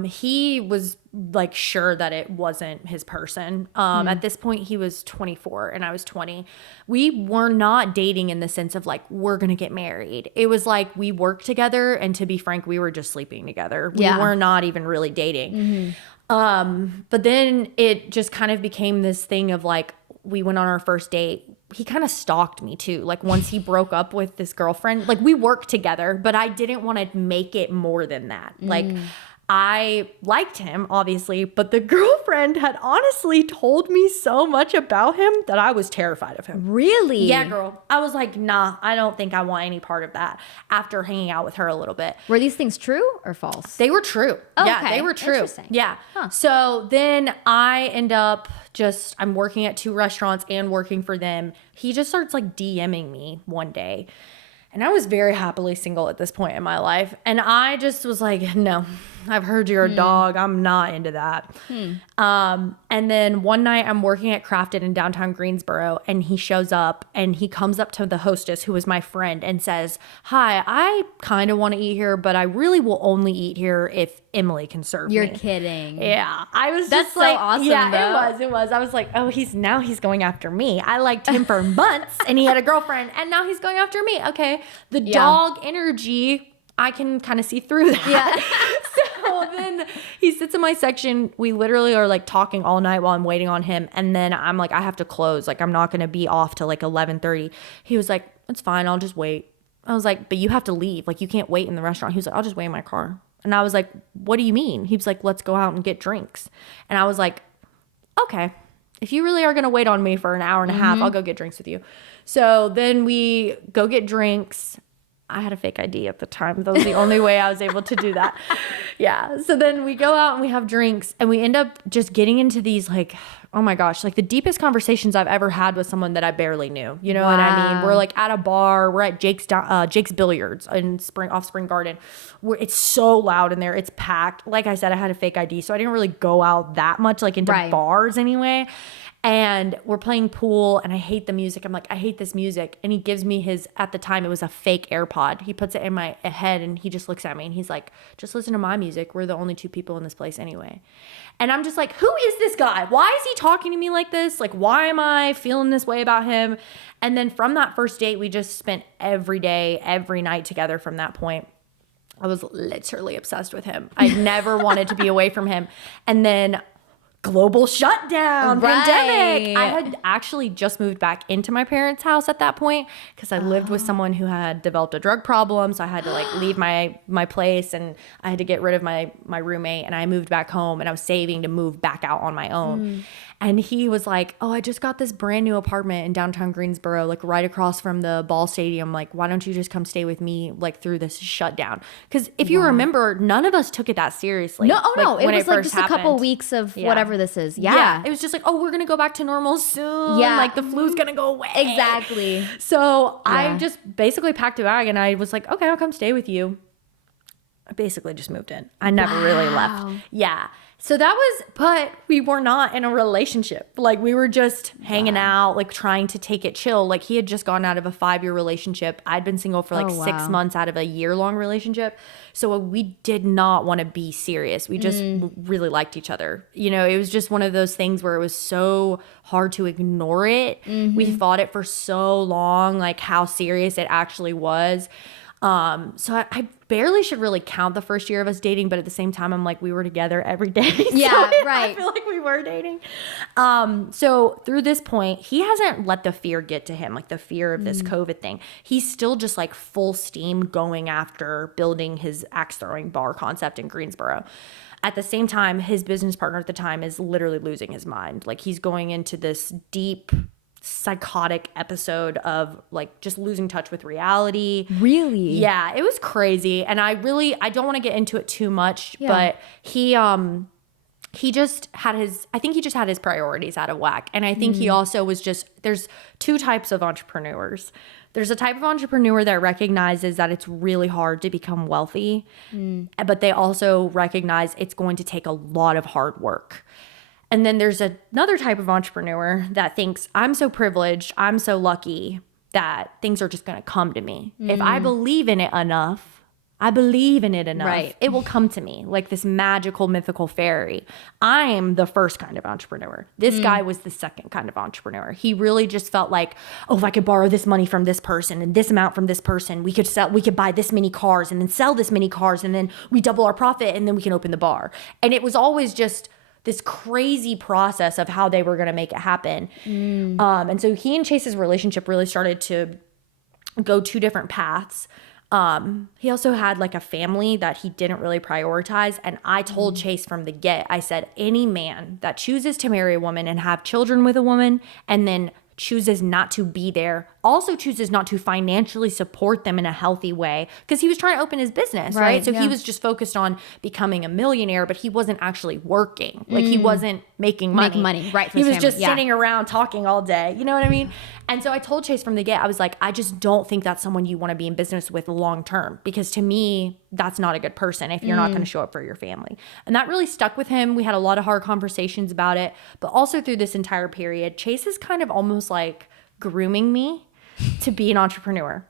he was like sure that it wasn't his person. At this point, he was 24 and I was 20. We were not dating in the sense of like, we're going to get married. It was like we worked together. And to be frank, we were just sleeping together. We were not even really dating. But then it just kind of became this thing of like, we went on our first date. He kind of stalked me too. Like once he broke up with this girlfriend, like we worked together, but I didn't want to make it more than that. Like I liked him, obviously, but the girlfriend had honestly told me so much about him that I was terrified of him. Really? Yeah, girl. I was like, nah, I don't think I want any part of that after hanging out with her a little bit. Were these things true or false? They were true. Oh, yeah, okay. they were true. Interesting. Yeah. Huh. So then I end up I'm working at 2 restaurants and working for them. He just starts like DMing me one day. And I was very happily single at this point in my life. And I just was like, no, I've heard you're a dog. I'm not into that. And then one night I'm working at Crafted in downtown Greensboro, and he shows up and he comes up to the hostess, who was my friend, and says, hi, I kind of want to eat here, but I really will only eat here if Emily can serve You're me. kidding. Yeah. I was That's just so like, awesome, yeah, though. it was. I was like, oh, he's going after me. I liked him for months and he had a girlfriend and now he's going after me. Okay. The dog energy, I can kind of see through that. Yeah. So then he sits in my section. We literally are like talking all night while I'm waiting on him. And then I'm like, I have to close. Like, I'm not going to be off till like 11:30. He was like, it's fine. I'll just wait. I was like, but you have to leave. Like, you can't wait in the restaurant. He was like, I'll just wait in my car. And I was like, what do you mean? He was like, let's go out and get drinks. And I was like, okay, if you really are going to wait on me for an hour and a half, I'll go get drinks with you. So then we go get drinks. I had a fake ID at the time. That was the only way I was able to do that. Yeah. So then we go out and we have drinks and we end up just getting into these like, oh my gosh, like the deepest conversations I've ever had with someone that I barely knew. You know what I mean? We're like at a bar. We're at Jake's Billiards in Spring Garden. Where it's so loud in there. It's packed. Like I said, I had a fake ID, so I didn't really go out that much like into bars anyway. And we're playing pool and I hate the music. I'm like, I hate this music. And he gives me at the time, it was a fake AirPod. He puts it in my head and he just looks at me and he's like, just listen to my music. We're the only 2 people in this place anyway. And I'm just like, who is this guy? Why is he talking to me like this? Like, why am I feeling this way about him? And then from that first date, we just spent every day, every night together from that point. I was literally obsessed with him. I never wanted to be away from him. And then global shutdown, pandemic. I had actually just moved back into my parents' house at that point because I lived with someone who had developed a drug problem. So I had to like leave my place and I had to get rid of my roommate, and I moved back home and I was saving to move back out on my own. And he was like, oh, I just got this brand new apartment in downtown Greensboro, like right across from the ball stadium. Like, why don't you just come stay with me like through this shutdown? Because if you remember, none of us took it that seriously. No, like, it was like just a couple weeks of whatever this is. Yeah. It was just like, oh, we're going to go back to normal soon. Yeah. Like the flu's going to go away. Exactly. So I just basically packed a bag and I was like, okay, I'll come stay with you. I basically just moved in. I never really left. Yeah. So that was, but we were not in a relationship. Like we were just hanging out, like trying to take it chill. Like he had just gone out of a 5-year relationship. I'd been single for like 6 months out of a year-long relationship. So we did not want to be serious. We just really liked each other. You know, it was just one of those things where it was so hard to ignore it. We thought it for so long, like how serious it actually was. So I barely should really count the first year of us dating, but at the same time, I'm like, we were together every day. Yeah, so right. I feel like we were dating. So through this point, he hasn't let the fear get to him, like the fear of this COVID thing. He's still just like full steam going after building his axe throwing bar concept in Greensboro. At the same time, his business partner at the time is literally losing his mind. Like he's going into this deep psychotic episode of like just losing touch with reality. Really? Yeah, it was crazy. And I don't want to get into it too much, but he just had his priorities out of whack. And I think he also was there's two types of entrepreneurs. There's a type of entrepreneur that recognizes that it's really hard to become wealthy, but they also recognize it's going to take a lot of hard work. And then there's another type of entrepreneur that thinks, I'm so privileged, I'm so lucky that things are just going to come to me. If I believe in it enough, Right. it will come to me like this magical, mythical fairy. I'm the first kind of entrepreneur. This guy was the second kind of entrepreneur. He really just felt like, oh, if I could borrow this money from this person and this amount from this person, we could buy this many cars and then sell this many cars and then we double our profit and then we can open the bar. And it was always just this crazy process of how they were going to make it happen. And so he and Chase's relationship really started to go two different paths. He also had like a family that he didn't really prioritize. And I told Chase from the get, I said, any man that chooses to marry a woman and have children with a woman and then chooses not to be there, also chooses not to financially support them in a healthy way, because he was trying to open his business, right? So he was just focused on becoming a millionaire, but he wasn't actually working. Like he wasn't making money. Making money, right, for He his was family. just sitting around talking all day. You know what I mean? And so I told Chase from the get, I was like, I just don't think that's someone you want to be in business with long term, because to me, that's not a good person if you're not going to show up for your family. And that really stuck with him. We had a lot of hard conversations about it, but also through this entire period, Chase is kind of almost like grooming me to be an entrepreneur.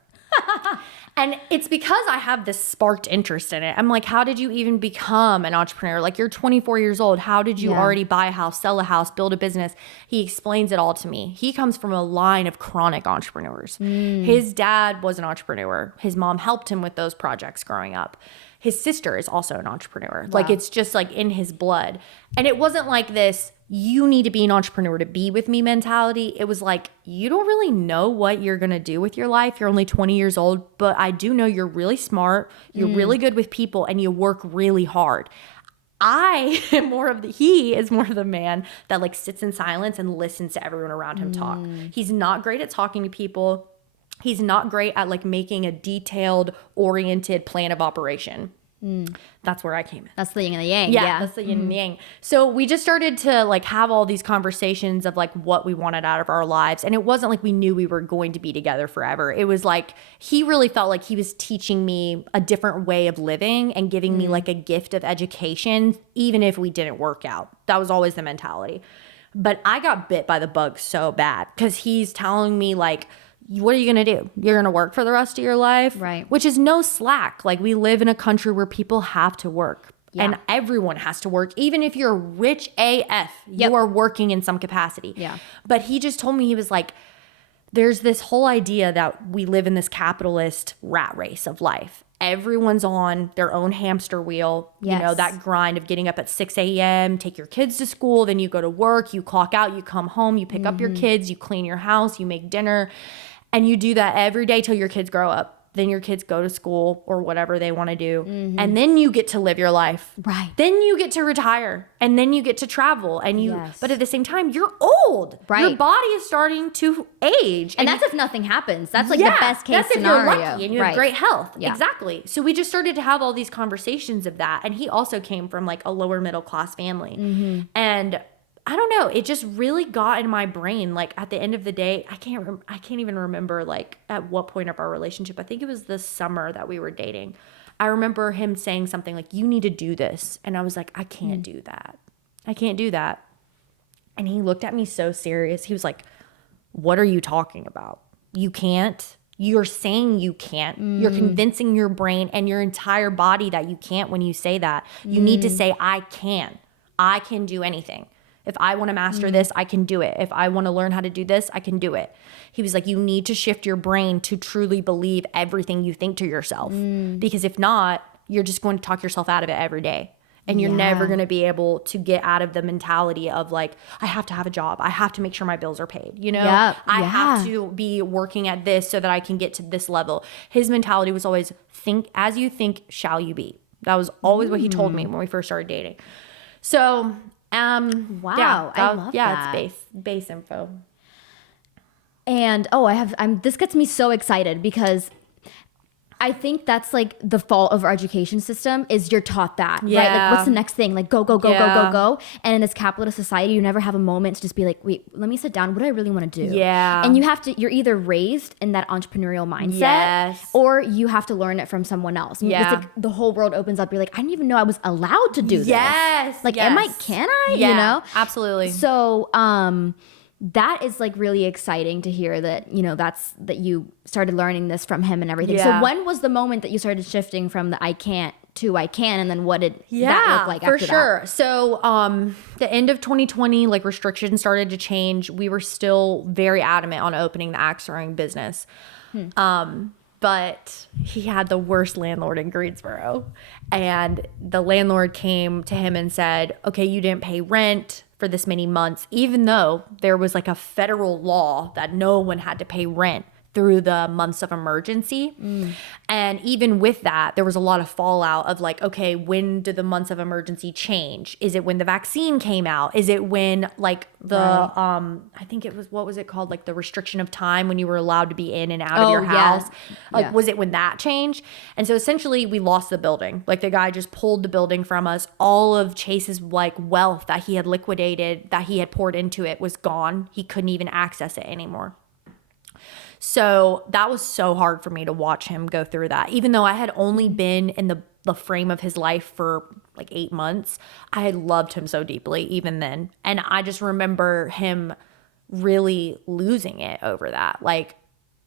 And it's because I have this sparked interest in it. I'm like, how did you even become an entrepreneur? Like, you're 24 years old. How did you already buy a house, sell a house, build a business? He explains it all to me. He comes from a line of chronic entrepreneurs. His dad was an entrepreneur. His mom helped him with those projects growing up. His sister is also an entrepreneur. Like, it's just like in his blood. And it wasn't like this, you need to be an entrepreneur to be with me mentality. It was like, you don't really know what you're going to do with your life. You're only 20 years old, but I do know you're really smart. You're really good with people and you work really hard. He is more of the man that like sits in silence and listens to everyone around him talk. He's not great at talking to people. He's not great at like making a detailed, oriented plan of operation. That's where I came in. That's the yin and the yang. Yeah, that's the yin and yang. So we just started to like have all these conversations of like what we wanted out of our lives. And it wasn't like we knew we were going to be together forever. It was like he really felt like he was teaching me a different way of living and giving me like a gift of education, even if we didn't work out. That was always the mentality. But I got bit by the bug so bad because he's telling me like, what are you going to do? You're going to work for the rest of your life? Right. Which is no slack. Like, we live in a country where people have to work. Yeah. And everyone has to work. Even if you're rich AF, you are working in some capacity. Yeah. But he just told me, he was like, there's this whole idea that we live in this capitalist rat race of life. Everyone's on their own hamster wheel. Yes. You know, that grind of getting up at 6 a.m., take your kids to school, then you go to work, you clock out, you come home, you pick up your kids, you clean your house, you make dinner. And you do that every day till your kids grow up. Then your kids go to school or whatever they want to do. And then you get to live your life. Right. Then you get to retire. And then you get to travel. And but at the same time, you're old. Right. Your body is starting to age. And that's if nothing happens. That's like the best case scenario. That's if you're lucky and you have great health. Yeah. Exactly. So we just started to have all these conversations of that. And he also came from like a lower middle class family. And I don't know. It just really got in my brain. Like at the end of the day, I can't even remember like at what point of our relationship. I think it was the summer that we were dating. I remember him saying something like, you need to do this. And I was like, I can't do that. I can't do that. And he looked at me so serious. He was like, what are you talking about? You can't? You're saying you can't. You're convincing your brain and your entire body that you can't when you say that. You need to say, I can. I can do anything. If I want to master this, I can do it. If I want to learn how to do this, I can do it. He was like, you need to shift your brain to truly believe everything you think to yourself. Because if not, you're just going to talk yourself out of it every day. And you're never going to be able to get out of the mentality of like, I have to have a job. I have to make sure my bills are paid. You know, I have to be working at this so that I can get to this level. His mentality was always, think as you think, shall you be. That was always what he told me when we first started dating. So, wow, I love that. It's base info. And this gets me so excited because I think that's like the fault of our education system is you're taught that, right? Like, what's the next thing? Like, go, go, go, go, go, go. And in this capitalist society, you never have a moment to just be like, wait, let me sit down. What do I really want to do? Yeah. And you're either raised in that entrepreneurial mindset or you have to learn it from someone else. Yeah. It's like the whole world opens up. You're like, I didn't even know I was allowed to do this. Yes. Like, can I? Yeah, You know? absolutely. So, that is like really exciting to hear that, you know, that you started learning this from him and everything. So when was the moment that you started shifting from the I can't to I can, and then what did that look like after that? For sure. So the end of 2020, like restrictions started to change. We were still very adamant on opening the axe throwing business. But he had the worst landlord in Greensboro. And the landlord came to him and said, okay, you didn't pay rent for this many months, even though there was like a federal law that no one had to pay rent through the months of emergency. And even with that, there was a lot of fallout of like, okay, when did the months of emergency change? Is it when the vaccine came out? Is it when like the, I think it was, what was it called? Like the restriction of time when you were allowed to be in and out of your house. Like, was it when that changed? And so essentially we lost the building. Like the guy just pulled the building from us. All of Chase's like wealth that he had liquidated, that he had poured into it was gone. He couldn't even access it anymore. So that was so hard for me to watch him go through that. Even though I had only been in the frame of his life for like 8 months, I had loved him so deeply even then. And I just remember him really losing it over that. Like,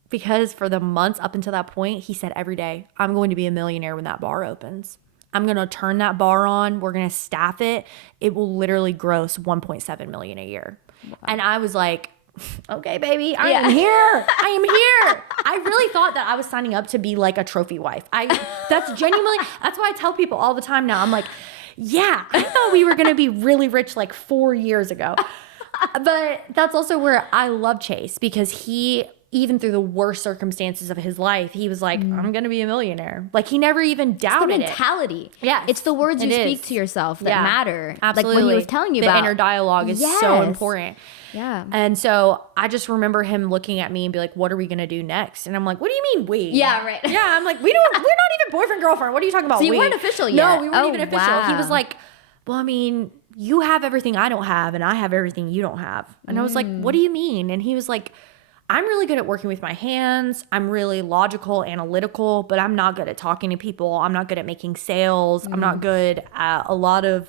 because for the months up until that point, he said every day, I'm going to be a millionaire when that bar opens. I'm going to turn that bar on. We're going to staff it. It will literally gross 1.7 million a year. Wow. And I was like, okay, baby, I am here. I am here. I really thought that I was signing up to be like a trophy wife. That's why I tell people all the time now. I'm like, yeah, I thought we were going to be really rich like 4 years ago. But that's also where I love Chase, because he, even through the worst circumstances of his life, he was like, I'm going to be a millionaire. Like, he never even doubted it. It's the mentality. Yeah. It's the words you speak to yourself that matter. Absolutely. Like when he was telling you the about. inner dialogue is so important. Yeah. And so I just remember him looking at me and be like, what are we going to do next? And I'm like, what do you mean we? Yeah, right. Yeah, I'm like, we're not even boyfriend, girlfriend. What are you talking about? So you weren't official yet? No, we weren't even official. Wow. He was like, well, I mean, you have everything I don't have, and I have everything you don't have. And I was like, what do you mean? And he was like, I'm really good at working with my hands. I'm really logical, analytical, but I'm not good at talking to people. I'm not good at making sales. I'm not good at a lot of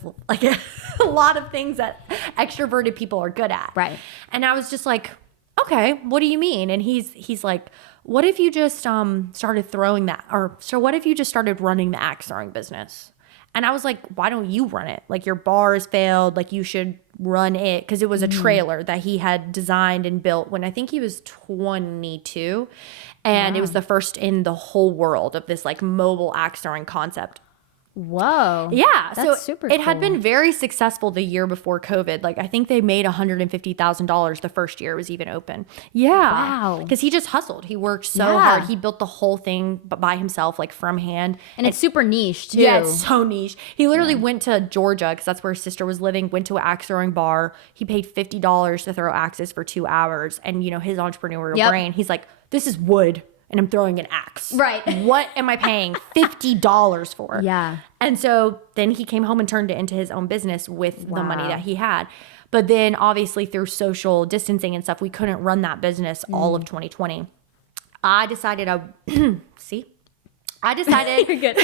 things that extroverted people are good at. Right. And I was just like, okay, what do you mean? And he's like, what if you just started throwing that, or so what if you just started running the axe throwing business? And I was like, why don't you run it? Like, your bar has failed. Like, you should run it. Because it was a trailer that he had designed and built when I think he was 22. And it was the first in the whole world of this like mobile axe throwing concept. Whoa. Yeah. That's so super it cool. had been very successful the year before COVID. Like, I think they made $150,000 the first year it was even open. Yeah. Wow. Because he just hustled. He worked so hard. He built the whole thing by himself, like from hand. And it's super niche too. Yeah, it's so niche. He literally went to Georgia, because that's where his sister was living, went to an axe throwing bar. He paid $50 to throw axes for 2 hours. And, you know, his entrepreneurial brain, he's like, this is wood, and I'm throwing an axe. Right. What am I paying $50 for? Yeah. And so then he came home and turned it into his own business with the money that he had. But then obviously through social distancing and stuff, we couldn't run that business all of 2020. I decided You're good.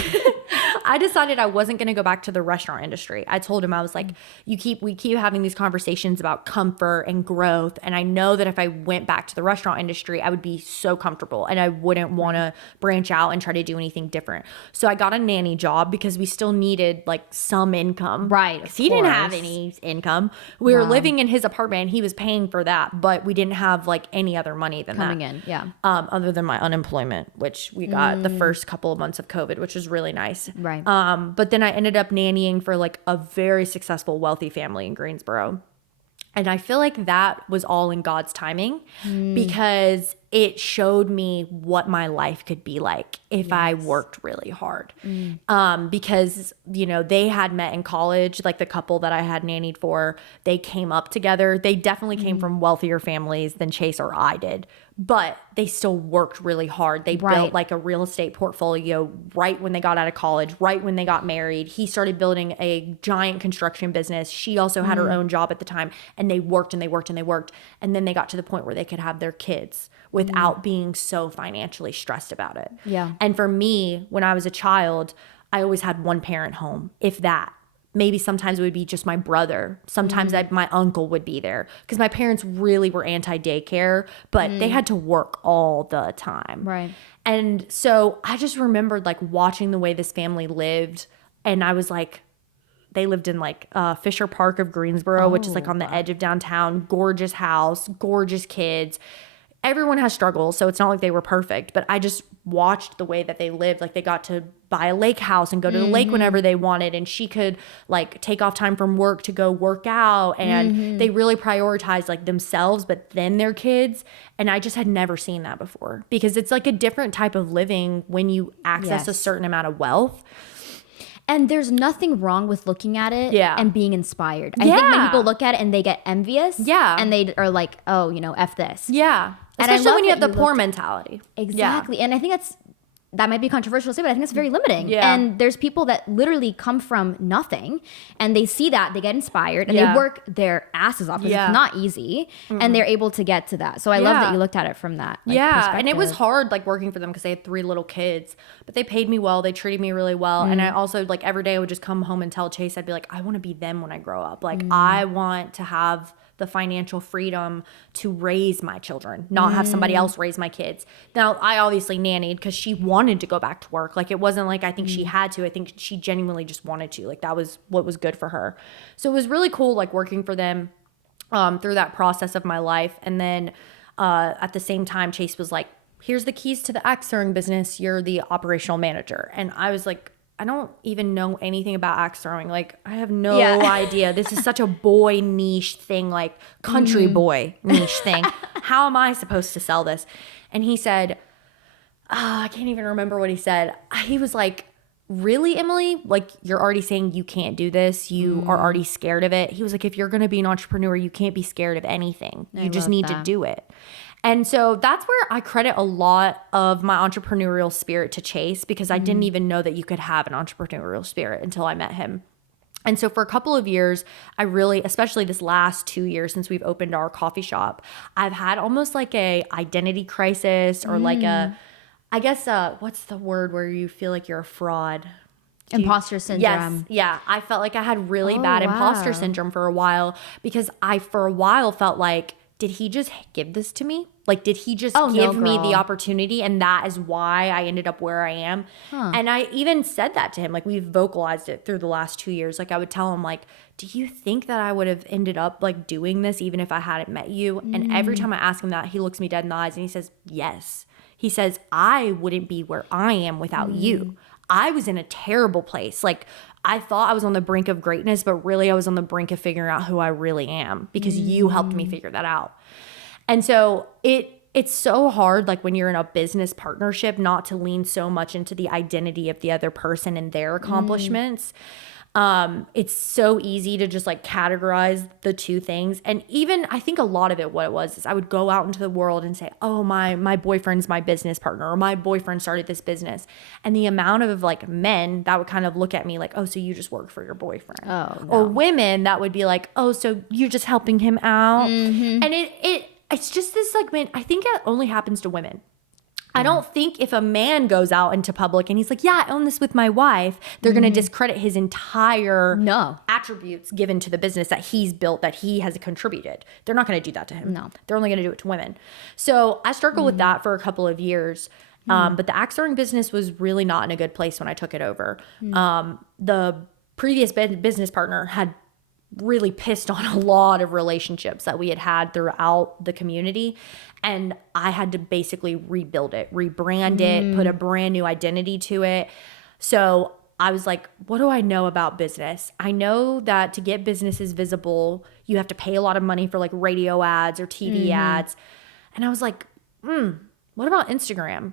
I decided I wasn't going to go back to the restaurant industry. I told him, I was like, we keep having these conversations about comfort and growth. And I know that if I went back to the restaurant industry, I would be so comfortable and I wouldn't want to branch out and try to do anything different. So I got a nanny job because we still needed like some income. Right. He didn't have any income. We were living in his apartment and he was paying for that, but we didn't have like any other money than coming that. in. Yeah. Other than my unemployment, which we got the first couple of months of COVID, which was really nice. Right. But then I ended up nannying for like a very successful, wealthy family in Greensboro. And I feel like that was all in God's timing because it showed me what my life could be like if I worked really hard. Because, you know, they had met in college, like the couple that I had nannied for, they came up together. They definitely came from wealthier families than Chase or I did, but they still worked really hard. They built like a real estate portfolio right when they got out of college, right when they got married. He started building a giant construction business. She also had her own job at the time, and they worked and they worked and they worked. And then they got to the point where they could have their kids without being so financially stressed about it. Yeah. And for me, when I was a child, I always had one parent home, if that. Maybe sometimes it would be just my brother. Sometimes my uncle would be there because my parents really were anti-daycare, but they had to work all the time. Right. And so I just remembered like watching the way this family lived, and I was like, they lived in like Fisher Park of Greensboro, which is like on the edge of downtown. Gorgeous house, gorgeous kids. Everyone has struggles, so it's not like they were perfect, but I just watched the way that they lived. Like they got to buy a lake house and go to the lake whenever they wanted, and she could like take off time from work to go work out, and they really prioritized like themselves but then their kids. And I just had never seen that before because it's like a different type of living when you access a certain amount of wealth. And there's nothing wrong with looking at it and being inspired. I think when people look at it and they get envious, and they are like, oh, you know, F this. Yeah. And especially when you have the poor mentality. Exactly. And I think that might be controversial to say, but I think it's very limiting. Yeah. And there's people that literally come from nothing and they see that, they get inspired, and they work their asses off because it's not easy, and they're able to get to that. So I love that you looked at it from that and it was hard like working for them because they had 3 little kids, but they paid me well. They treated me really well. And I also like every day I would just come home and tell Chase, I'd be like, I want to be them when I grow up. Like I want to have the financial freedom to raise my children, not have somebody else raise my kids. Now, I obviously nannied because she wanted to go back to work. Like, it wasn't like I think she had to. I think she genuinely just wanted to. Like, that was what was good for her. So it was really cool, like, working for them through that process of my life. And then at the same time, Chase was like, here's the keys to the axe throwing business. You're the operational manager. And I was like, I don't even know anything about axe throwing. Like, I have no idea. This is such a boy niche thing, like country boy niche thing. How am I supposed to sell this? And he said, I can't even remember what he said. He was like, really, Emily? Like, you're already saying you can't do this. You are already scared of it. He was like, if you're going to be an entrepreneur, you can't be scared of anything. You just need to do it. And so that's where I credit a lot of my entrepreneurial spirit to Chase, because I didn't even know that you could have an entrepreneurial spirit until I met him. And so for a couple of years, I really, especially this last 2 years since we've opened our coffee shop, I've had almost like a identity crisis, or like a, I guess, what's the word where you feel like you're a fraud? Imposter syndrome. Yes. Yeah. I felt like I had really bad imposter syndrome for a while, because I, for a while, felt like, did he just give this to me? Like, did he just give me the opportunity? And that is why I ended up where I am. And I even said that to him. Like, we've vocalized it through the last 2 years. Like, I would tell him, like, do you think that I would have ended up like doing this even if I hadn't met you? And every time I ask him that, he looks me dead in the eyes and he says, yes. He says, I wouldn't be where I am without you. I was in a terrible place. Like, I thought I was on the brink of greatness, but really I was on the brink of figuring out who I really am, because you helped me figure that out. And so it's so hard, like when you're in a business partnership, not to lean so much into the identity of the other person and their accomplishments. It's so easy to just like categorize the two things. And even I think a lot of it, what it was, is I would go out into the world and say, oh, my boyfriend's my business partner, or my boyfriend started this business. And the amount of like men that would kind of look at me like, oh, so you just work for your boyfriend. Oh, no. Or women that would be like, oh, so you're just helping him out. And it's just this like, man, I think it only happens to women. I don't think if a man goes out into public and he's like, yeah, I own this with my wife, they're going to discredit his entire attributes given to the business that he's built, that he has contributed. They're not going to do that to him. No. They're only going to do it to women. So I struggled with that for a couple of years. But the axe throwing business was really not in a good place when I took it over. The previous business partner had really pissed on a lot of relationships that we had throughout the community. And I had to basically rebuild it, rebrand it, put a brand new identity to it. So I was like, what do I know about business? I know that to get businesses visible, you have to pay a lot of money for like radio ads or TV ads. And I was like, what about Instagram?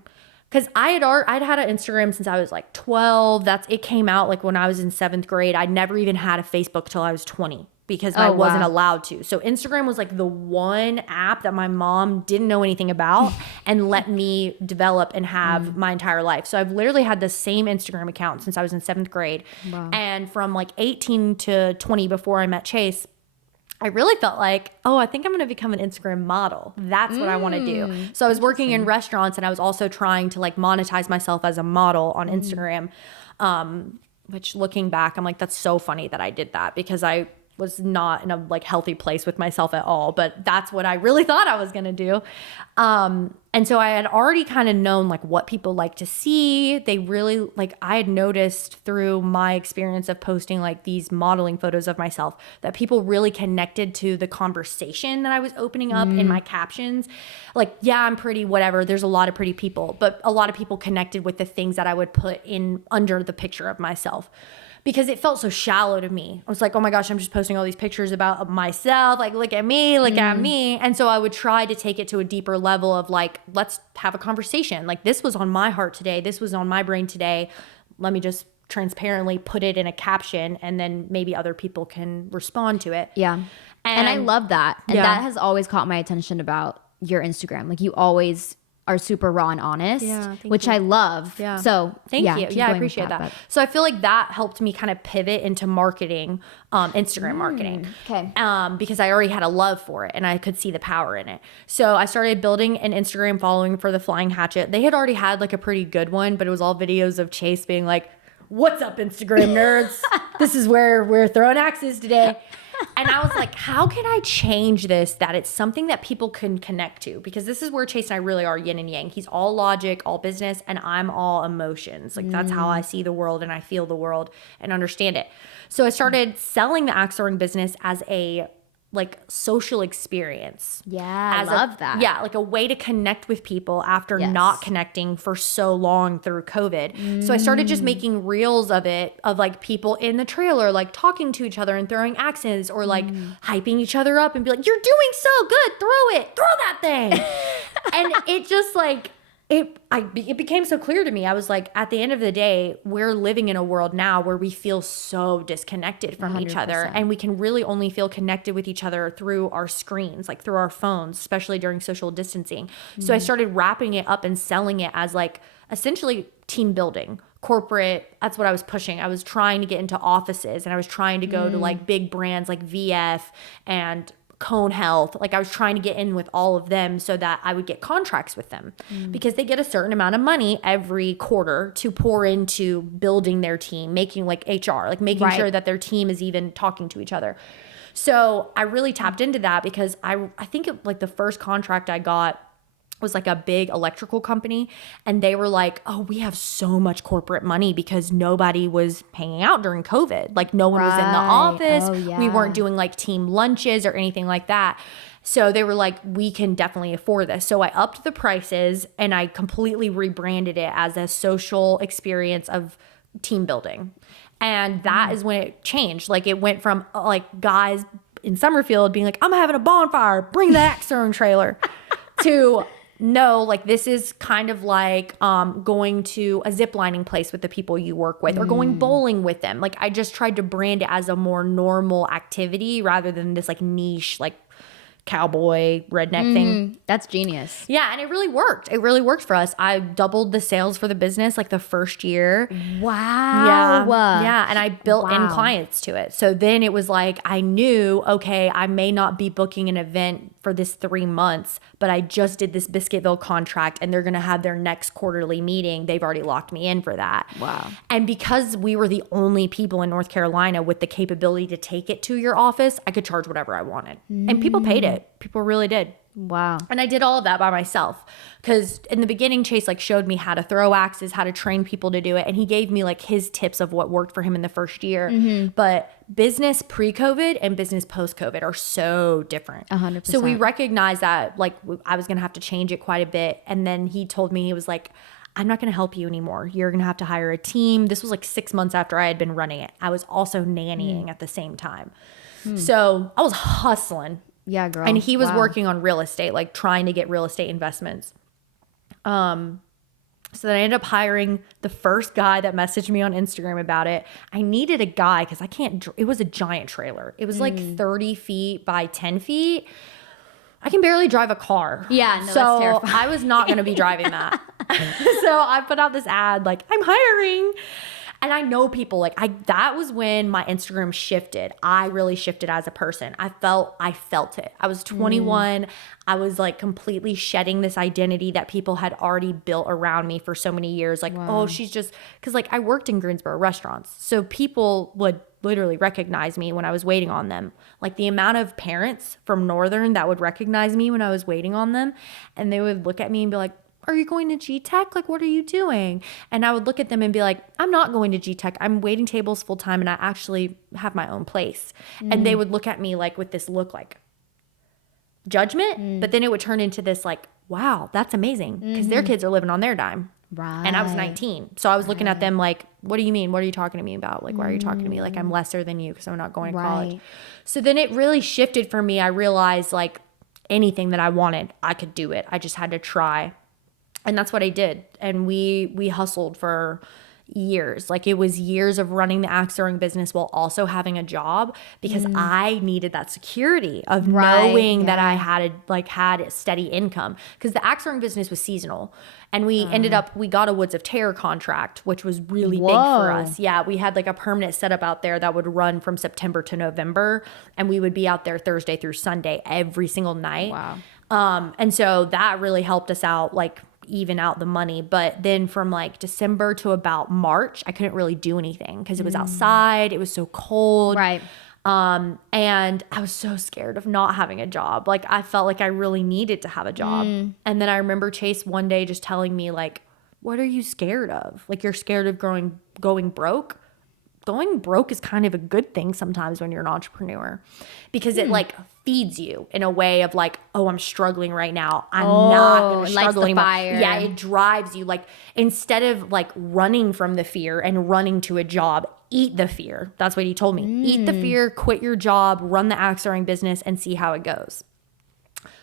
Because I'd had an Instagram since I was like 12. It came out like when I was in 7th grade. I'd never even had a Facebook till I was 20 because I wasn't allowed to. So Instagram was like the one app that my mom didn't know anything about and let me develop and have my entire life. So I've literally had the same Instagram account since I was in 7th grade. Wow. And from like 18 to 20 before I met Chase, I really felt like, I think I'm going to become an Instagram model. That's what I want to do. So I was working in restaurants and I was also trying to like monetize myself as a model on Instagram, which looking back, I'm like, that's so funny that I did that because I was not in a like healthy place with myself at all, but that's what I really thought I was going to do. And so I had already kind of known like what people like to see. They really like, I had noticed through my experience of posting like these modeling photos of myself that people really connected to the conversation that I was opening up in my captions. Like, yeah, I'm pretty, whatever. There's a lot of pretty people, but a lot of people connected with the things that I would put in under the picture of myself. Because it felt so shallow to me. I was like, oh my gosh, I'm just posting all these pictures about myself. Like, look at me, look at me. And so I would try to take it to a deeper level of like, let's have a conversation. Like, this was on my heart today. This was on my brain today. Let me just transparently put it in a caption and then maybe other people can respond to it. Yeah. And I love that. And that has always caught my attention about your Instagram. Like, you always are super raw and honest, which I love. Yeah. So thank you. Yeah, I appreciate that. So I feel like that helped me kind of pivot into marketing, Instagram marketing. Okay. Because I already had a love for it and I could see the power in it. So I started building an Instagram following for the Flying Hatchet. They had already had like a pretty good one, but it was all videos of Chase being like, "What's up, Instagram nerds? This is where we're throwing axes today." And I was like, how can I change this that it's something that people can connect to? Because this is where Chase and I really are yin and yang. He's all logic, all business, and I'm all emotions. Like, that's how I see the world and I feel the world and understand it. So I started selling the axe throwing business as a like social experience. Yeah, I love that. Yeah, like a way to connect with people after not connecting for so long through COVID. So I started just making reels of it, of like people in the trailer, like talking to each other and throwing axes or like hyping each other up and be like, "You're doing so good, throw that thing." And it just like, it became so clear to me. I was like, at the end of the day, we're living in a world now where we feel so disconnected from 100%. Each other, and we can really only feel connected with each other through our screens, like through our phones, especially during social distancing. So I started wrapping it up and selling it as like essentially team building, corporate. That's what I was pushing. I was trying to get into offices and I was trying to go to like big brands like VF and Cone Health. Like, I was trying to get in with all of them so that I would get contracts with them because they get a certain amount of money every quarter to pour into building their team, making like HR, like making sure that their team is even talking to each other. So I really tapped into that because I think like the first contract I got was like a big electrical company, and they were like, "Oh, we have so much corporate money because nobody was hanging out during COVID. Like, no one was in the office. We weren't doing like team lunches or anything like that." So they were like, "We can definitely afford this." So I upped the prices and I completely rebranded it as a social experience of team building. And that is when it changed. Like, it went from like guys in Summerfield being like, "I'm having a bonfire, bring the axe throwing trailer," to no, like, this is kind of like going to a zip lining place with the people you work with or going bowling with them. Like, I just tried to brand it as a more normal activity rather than this like niche, like cowboy redneck thing. That's genius. Yeah, and it really worked. It really worked for us. I doubled the sales for the business like the first year. Wow. Yeah, and I built in clients to it. So then it was like, I knew, okay, I may not be booking an event for this 3 months, but I just did this Biscuitville contract and they're going to have their next quarterly meeting. They've already locked me in for that. Wow. And because we were the only people in North Carolina with the capability to take it to your office, I could charge whatever I wanted. And people paid it. People really did. Wow. And I did all of that by myself because in the beginning, Chase like showed me how to throw axes, how to train people to do it. And he gave me like his tips of what worked for him in the first year. But business pre-COVID and business post-COVID are so different. 100%. So we recognized that like I was going to have to change it quite a bit. And then he told me, he was like, I'm not going to help you anymore. You're going to have to hire a team. This was like 6 months after I had been running it. I was also nannying at the same time. So I was hustling. Yeah, girl. And he was Wow. working on real estate, like trying to get real estate investments. So then I ended up hiring the first guy that messaged me on Instagram about it. I needed a guy because I can't, it was a giant trailer. It was like 30 feet by 10 feet. I can barely drive a car. Yeah, no, so that's terrifying. I was not going to be driving that. So I put out this ad like, I'm hiring. And I know people that was when my Instagram shifted. I really shifted as a person. I felt it. I was 21. I was like completely shedding this identity that people had already built around me for so many years. Like, oh, she's just, cause like I worked in Greensboro restaurants. So people would literally recognize me when I was waiting on them. Like the amount of parents from Northern that would recognize me when I was waiting on them. And they would look at me and be like, are you going to G-Tech? Like, what are you doing? And I would look at them and be like, I'm not going to G-Tech. I'm waiting tables full time and I actually have my own place. And they would look at me like with this look like judgment, but then it would turn into this like, wow, that's amazing. Because their kids are living on their dime. Right. And I was 19. So I was looking at them like, what do you mean? What are you talking to me about? Like, why are you talking to me? Like, I'm lesser than you because I'm not going to college. Right. So then it really shifted for me. I realized like anything that I wanted, I could do it. I just had to try. And that's what I did. And we hustled for years. Like it was years of running the axe throwing business while also having a job because I needed that security of knowing that I had a steady income because the axe throwing business was seasonal. And we we got a Woods of Terror contract, which was really big for us. Yeah, we had like a permanent setup out there that would run from September to November. And we would be out there Thursday through Sunday every single night. Wow. And so that really helped us out, like even out the money. But then from like December to about March, I couldn't really do anything because it was outside. It was so cold. Right. And I was so scared of not having a job. Like I felt like I really needed to have a job. And then I remember Chase one day just telling me like, what are you scared of? Like you're scared of going broke? Going broke is kind of a good thing sometimes when you're an entrepreneur because it like feeds you in a way of like, oh, I'm struggling right now. I'm not going to struggle anymore. Fire. Yeah, it drives you. Like instead of like running from the fear and running to a job, eat the fear. That's what he told me. Eat the fear, quit your job, run the axe throwing business and see how it goes.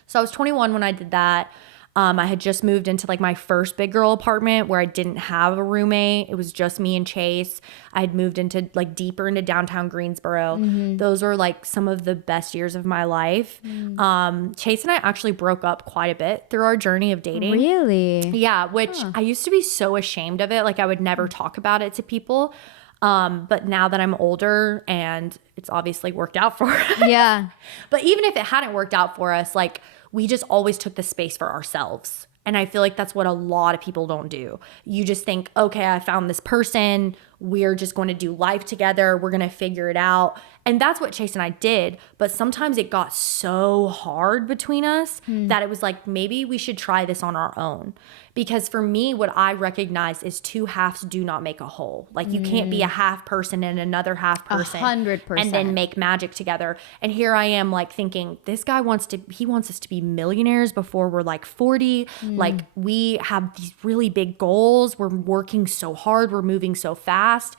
So I was 21 when I did that. I had just moved into like my first big girl apartment where I didn't have a roommate. It was just me and Chase. I had moved into like deeper into downtown Greensboro. Those were like some of the best years of my life. Chase and I actually broke up quite a bit through our journey of dating. Really? Yeah, which I used to be so ashamed of it. Like I would never talk about it to people. But now that I'm older and it's obviously worked out for us. Yeah. But even if it hadn't worked out for us, like we just always took the space for ourselves. And I feel like that's what a lot of people don't do. You just think, okay, I found this person. We're just going to do life together. We're going to figure it out. And that's what Chase and I did. But sometimes it got so hard between us that it was like, maybe we should try this on our own. Because for me, what I recognize is two halves do not make a whole. Like you can't be a half person and another half person 100%. and then make magic together. And here I am like thinking, this guy wants us to be millionaires before we're like 40. Like we have these really big goals. We're working so hard. We're moving so fast.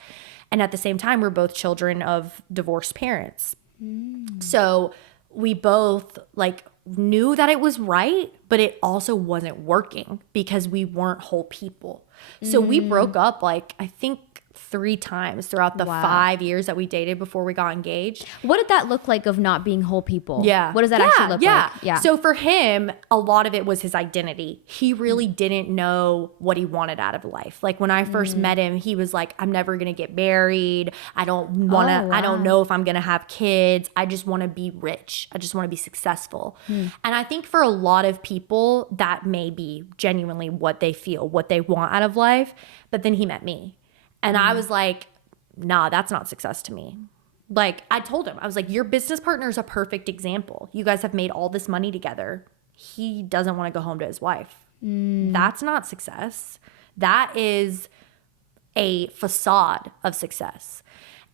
And at the same time, we're both children of divorced parents. So we both like knew that it was right, but it also wasn't working because we weren't whole people. So we broke up like, I think 3 times throughout the 5 years that we dated before we got engaged. What did that look like of not being whole people? Yeah. What does that actually look like? Yeah. So for him, a lot of it was his identity. He really didn't know what he wanted out of life. Like when I first met him, he was like, I'm never going to get married. I don't want to, I don't know if I'm going to have kids. I just want to be rich. I just want to be successful. And I think for a lot of people, that may be genuinely what they feel, what they want out of life. But then he met me. And I was like, nah, that's not success to me. Like I told him, I was like, your business partner is a perfect example. You guys have made all this money together. He doesn't want to go home to his wife. That's not success. That is a facade of success.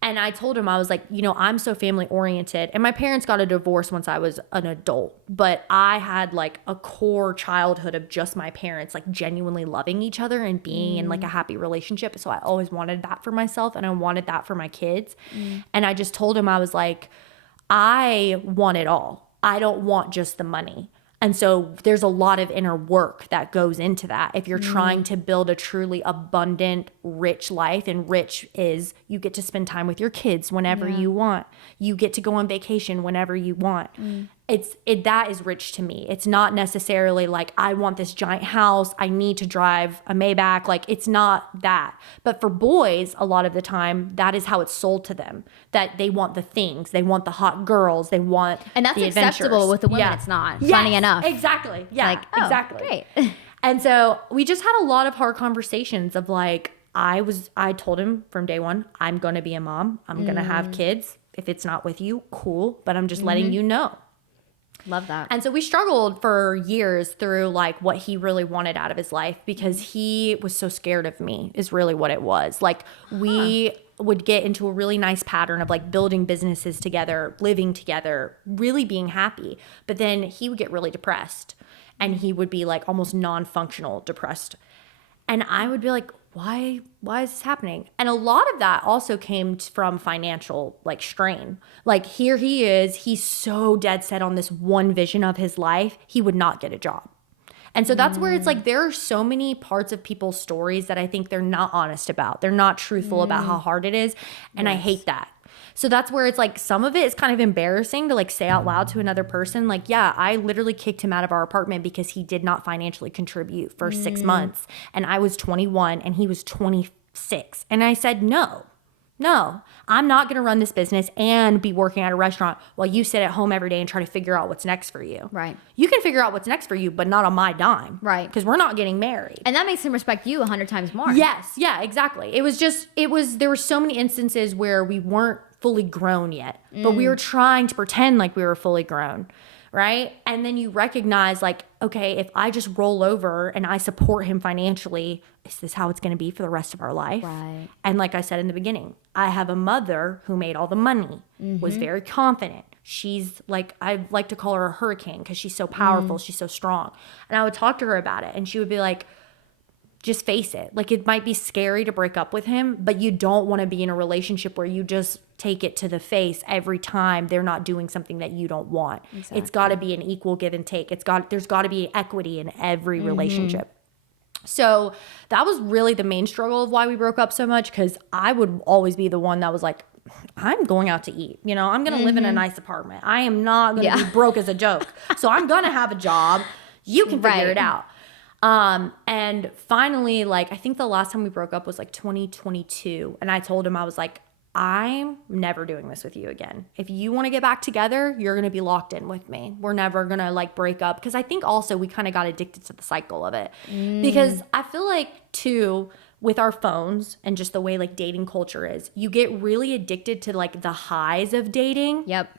And I told him, I was like, I'm so family oriented. And my parents got a divorce once I was an adult. But I had like a core childhood of just my parents like genuinely loving each other and being in like a happy relationship. So I always wanted that for myself and I wanted that for my kids. And I just told him, I was like, I want it all. I don't want just the money. And so there's a lot of inner work that goes into that. If you're trying to build a truly abundant, rich life, and rich is you get to spend time with your kids whenever you want. You get to go on vacation whenever you want. That is rich to me. It's not necessarily like I want this giant house. I need to drive a Maybach. Like it's not that. But for boys, a lot of the time, that is how it's sold to them. That they want the things. They want the hot girls. They want And that's the acceptable adventures. with the women. Yeah. It's not. Yes, Funny enough. Exactly. Yeah. Like, oh, exactly. great. And so we just had a lot of hard conversations of like, I told him from day one, I'm going to be a mom. I'm going to have kids. If it's not with you, cool. But I'm just letting you know. Love that. And so we struggled for years through like what he really wanted out of his life because he was so scared of me is really what it was. Like we would get into a really nice pattern of like building businesses together, living together, really being happy. But then he would get really depressed and he would be like almost non-functional depressed. And I would be like, why is this happening? And a lot of that also came from financial like strain. Like here he is, he's so dead set on this one vision of his life, he would not get a job. And so that's where it's like there are so many parts of people's stories that I think they're not honest about. They're not truthful about how hard it is. And I hate that. So that's where it's like some of it is kind of embarrassing to like say out loud to another person. Like, yeah, I literally kicked him out of our apartment because he did not financially contribute for 6 months. And I was 21 and he was 26. And I said, no, I'm not going to run this business and be working at a restaurant while you sit at home every day and try to figure out what's next for you. Right. You can figure out what's next for you, but not on my dime. Right. Because we're not getting married. And that makes him respect you 100 times more. Yes. Yeah, exactly. There were so many instances where we weren't fully grown yet, but we were trying to pretend like we were fully grown. Right. And then you recognize like, okay, if I just roll over and I support him financially, is this how it's going to be for the rest of our life? Right. And like I said in the beginning, I have a mother who made all the money, was very confident. She's like, I like to call her a hurricane because she's so powerful. She's so strong. And I would talk to her about it and she would be like, just face it. Like it might be scary to break up with him, but you don't want to be in a relationship where you just take it to the face every time they're not doing something that you don't want. Exactly. It's got to be an equal give and take. There's got to be equity in every relationship. So that was really the main struggle of why we broke up so much, because I would always be the one that was like, I'm going out to eat. I'm going to live in a nice apartment. I am not going to be broke as a joke. So I'm going to have a job. You can figure it out. And finally, like, I think the last time we broke up was like 2022. And I told him, I was like, I'm never doing this with you again. If you want to get back together, you're going to be locked in with me. We're never going to like break up. Because I think also we kind of got addicted to the cycle of it. Because I feel like too, with our phones and just the way like dating culture is, you get really addicted to like the highs of dating. Yep.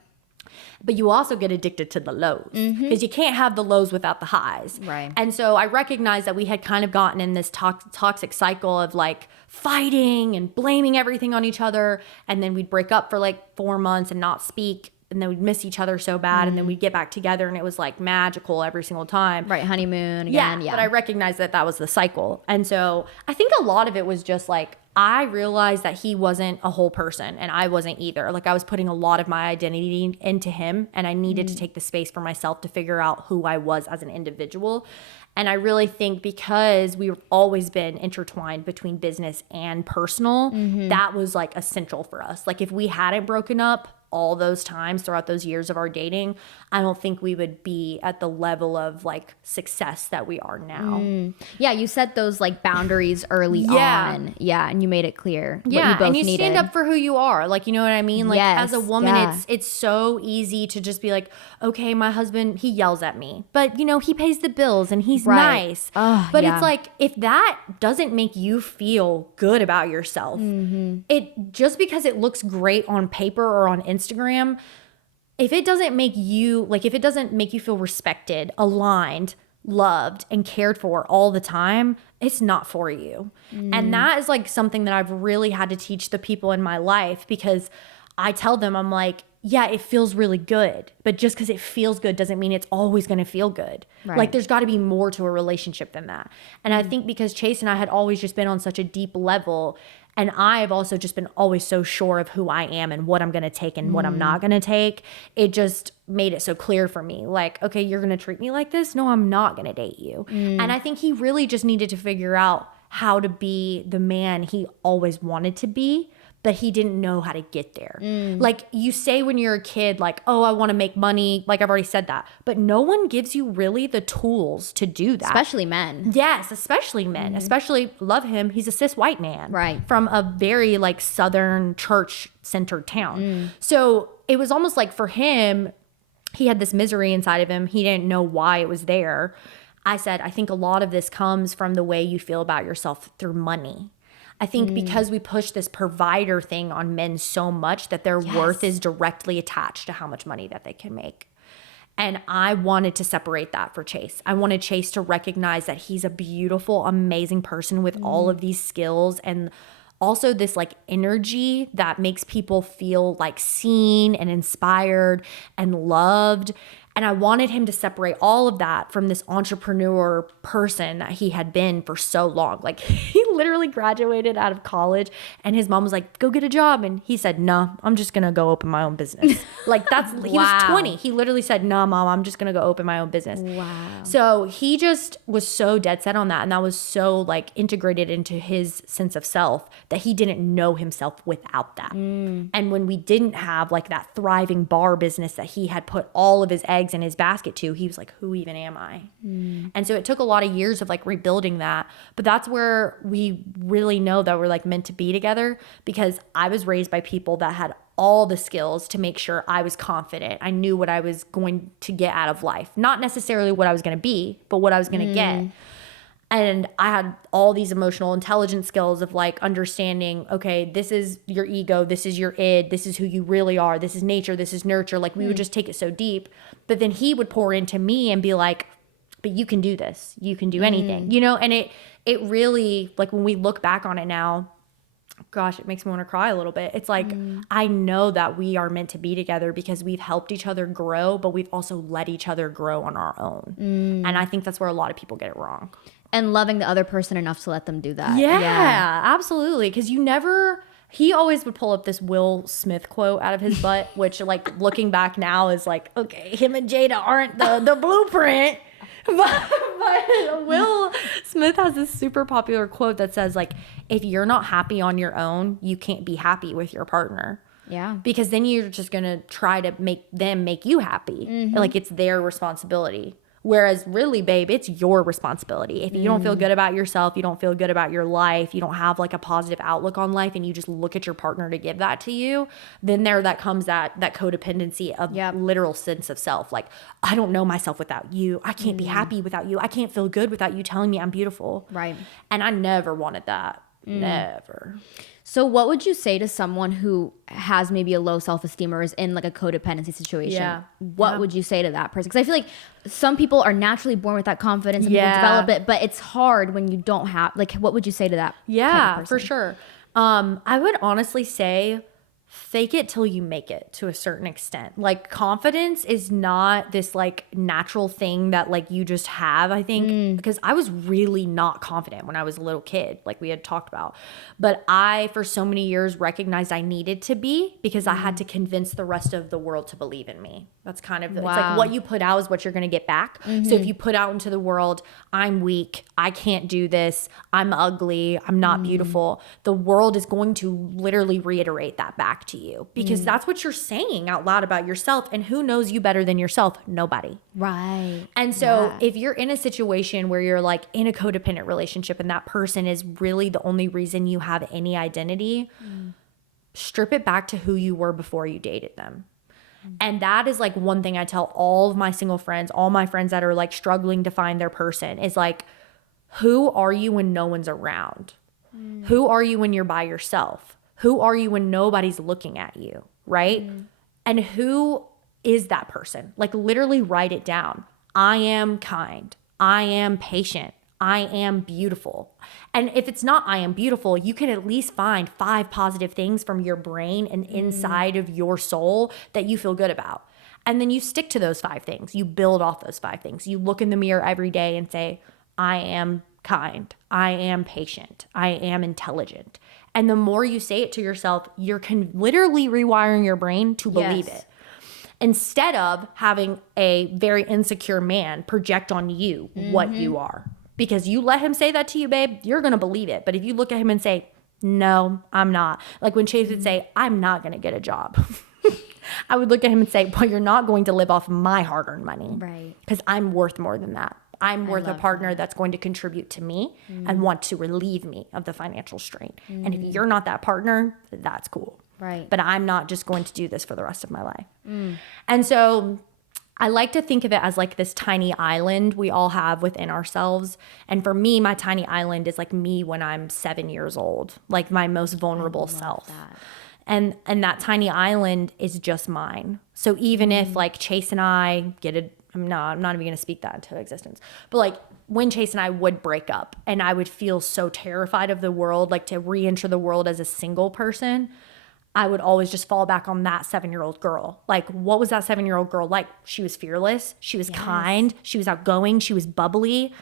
But you also get addicted to the lows because you can't have the lows without the highs. Right. And so I recognized that we had kind of gotten in this toxic cycle of like fighting and blaming everything on each other. And then we'd break up for like 4 months and not speak. And then we'd miss each other so bad. And then we'd get back together and it was like magical every single time. Right. Honeymoon again. Yeah. But I recognized that was the cycle. And so I think a lot of it was just like, I realized that he wasn't a whole person and I wasn't either. Like I was putting a lot of my identity into him and I needed to take the space for myself to figure out who I was as an individual. And I really think because we've always been intertwined between business and personal, that was like essential for us. Like if we hadn't broken up all those times throughout those years of our dating, I don't think we would be at the level of like success that we are now. Yeah, you set those like boundaries early on. Yeah, and you made it clear what you both and you needed. stand up for who you are. Like, you know what I mean? Like Yes, as a woman, yeah. it's so easy to just be like, okay, my husband, he yells at me, but he pays the bills and he's Right. nice. Yeah. It's like, if that doesn't make you feel good about yourself, it just because it looks great on paper or on Instagram, if it doesn't make you feel respected, aligned, loved, and cared for all the time, it's not for you. And that is like something that I've really had to teach the people in my life, because I tell them, I'm like, yeah, it feels really good, but just because it feels good doesn't mean it's always going to feel good. Right. Like there's got to be more to a relationship than that. And I think because Chase and I had always just been on such a deep level, and I've also just been always so sure of who I am and what I'm going to take and what I'm not going to take, it just made it so clear for me. Like, okay, you're going to treat me like this? No, I'm not going to date you. And I think he really just needed to figure out how to be the man he always wanted to be, but he didn't know how to get there. Like you say when you're a kid, like, oh, I want to make money. Like I've already said that, but no one gives you really the tools to do that. Especially men. Yes, especially men. Especially, love him. He's a cis white man. Right. From a very like Southern church centered town. So it was almost like for him, he had this misery inside of him. He didn't know why it was there. I said, I think a lot of this comes from the way you feel about yourself through money. I think because we push this provider thing on men so much that their worth is directly attached to how much money that they can make. And I wanted to separate that for Chase. I wanted Chase to recognize that he's a beautiful, amazing person with all of these skills, and also this like energy that makes people feel like seen and inspired and loved. And I wanted him to separate all of that from this entrepreneur person that he had been for so long. Like he literally graduated out of college and his mom was like, go get a job. And he said, no, I'm just going to go open my own business. Like that's, he was 20. He literally said, no, mom, I'm just going to go open my own business. Wow. So he just was so dead set on that. And that was so like integrated into his sense of self that he didn't know himself without that. And when we didn't have like that thriving bar business that he had put all of his eggs in his basket to, he was like, who even am I? And so it took a lot of years of like rebuilding that. But that's where we really know that we're like meant to be together, because I was raised by people that had all the skills to make sure I was confident. I knew what I was going to get out of life. Not necessarily what I was going to be, but what I was going to get. And I had all these emotional intelligence skills of like understanding, okay, this is your ego, this is your id, this is who you really are, this is nature, this is nurture. Like we would just take it so deep. But then he would pour into me and be like, but you can do this. You can do anything, you know? And it really, like when we look back on it now, gosh, it makes me want to cry a little bit. It's like, I know that we are meant to be together because we've helped each other grow, but we've also let each other grow on our own. And I think that's where a lot of people get it wrong. And loving the other person enough to let them do that. Yeah. Absolutely. Because he always would pull up this Will Smith quote out of his butt, which like looking back now is like, okay, him and Jada aren't the blueprint. But Will Smith has this super popular quote that says like, if you're not happy on your own, you can't be happy with your partner. Yeah. Because then you're just going to try to make them make you happy. Like it's their responsibility. Whereas really, babe, it's your responsibility. If you don't feel good about yourself, you don't feel good about your life, you don't have like a positive outlook on life, and you just look at your partner to give that to you, then that comes that codependency of literal sense of self. Like, I don't know myself without you. I can't be happy without you. I can't feel good without you telling me I'm beautiful. Right. And I never wanted that. Never. So what would you say to someone who has maybe a low self-esteem or is in like a codependency situation? Yeah. What would you say to that person? Because I feel like some people are naturally born with that confidence and people develop it, but it's hard when you don't have, like, what would you say to that? Yeah, kind of for sure. I would honestly say fake it till you make it to a certain extent. Like confidence is not this like natural thing that like you just have, I think, because I was really not confident when I was a little kid, like we had talked about. But I, for so many years, recognized I needed to be, because I had to convince the rest of the world to believe in me. That's kind of, it's like what you put out is what you're going to get back. So if you put out into the world, I'm weak, I can't do this, I'm ugly, I'm not beautiful, the world is going to literally reiterate that back to you, because that's what you're saying out loud about yourself. And who knows you better than yourself? Nobody. Right. And so if you're in a situation where you're like in a codependent relationship and that person is really the only reason you have any identity, strip it back to who you were before you dated them. And that is like one thing I tell all of my single friends, all my friends that are like struggling to find their person, is like, who are you when no one's around? Who are you when you're by yourself? Who are you when nobody's looking at you, right? And who is that person? Like literally write it down. I am kind. I am patient. I am beautiful. And if it's not I am beautiful, you can at least find 5 positive things from your brain and inside of your soul that you feel good about. And then you stick to those 5 things. You build off those 5 things. You look in the mirror every day and say, I am kind. I am patient. I am intelligent. And the more you say it to yourself, you're literally rewiring your brain to believe it. Instead of having a very insecure man project on you what you are. Because you let him say that to you, babe, you're going to believe it. But if you look at him and say, no, I'm not. Like when Chase would say, I'm not going to get a job. I would look at him and say, well, you're not going to live off my hard-earned money. Right. Because I'm worth more than that. I'm worth a partner that's going to contribute to me and want to relieve me of the financial strain. And if you're not that partner, that's cool. Right. But I'm not just going to do this for the rest of my life. And so I like to think of it as like this tiny island we all have within ourselves. And for me, my tiny island is like me when I'm 7 years old, like my most vulnerable self. That. And that tiny island is just mine. So even if like Chase and I I'm not even going to speak that into existence. But like when Chase and I would break up and I would feel so terrified of the world, like to re-enter the world as a single person, I would always just fall back on that 7-year-old girl. Like, what was that 7-year-old girl like? She was fearless. She was kind. She was outgoing. She was bubbly.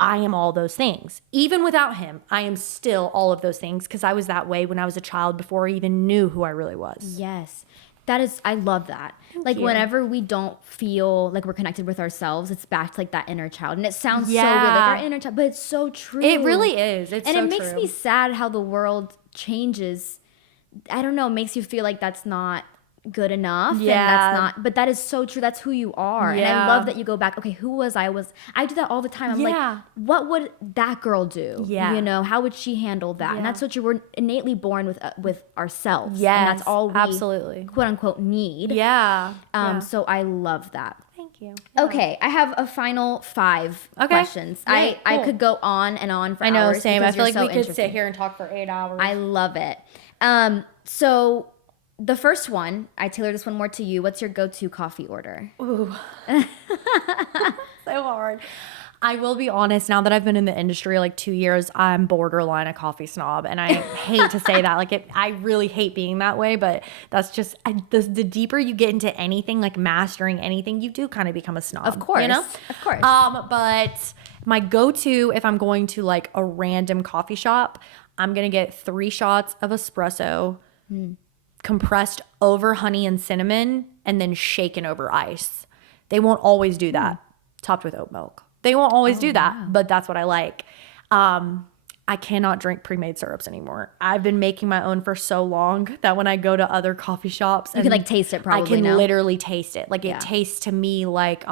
I am all those things. Even without him, I am still all of those things because I was that way when I was a child before I even knew who I really was. Yes. I love that. Thank you. Whenever we don't feel like we're connected with ourselves, it's back to like that inner child. And it sounds so weird, like our inner child, but it's so true. It really is. It's and so it makes true. me sad how the world changes. I don't know, it makes you feel like that's not good enough. Yeah. And that's not, but that is so true. That's who you are. And I love that you go back, okay, who was I? I do that all the time. I'm like, what would that girl do? Yeah. You know, how would she handle that? And that's what we're innately born with ourselves. Yes, And that's all we absolutely. quote unquote need. Yeah. So I love that. Thank you. Okay, I have a final 5 questions. Yay, I cool. could go on and on for I know, hours. same. I because feel like you're so we could sit interesting. here and talk for 8 hours. I love it. So the first one, I tailor this one more to you. What's your go-to coffee order? Ooh. So hard. I will be honest, now that I've been in the industry like 2 years, I'm borderline a coffee snob. And I hate to say that. Like I really hate being that way, but that's just, the deeper you get into anything, like mastering anything, you do kind of become a snob. Of course. You know? Of course. But my go-to, if I'm going to like a random coffee shop, I'm going to get 3 shots of espresso, compressed over honey and cinnamon, and then shaken over ice. They won't always do that, topped with oat milk. They won't always do that, but that's what I like. I cannot drink pre-made syrups anymore. I've been making my own for so long that when I go to other coffee shops, you can like taste it probably I can now. literally taste it. Like it tastes to me like,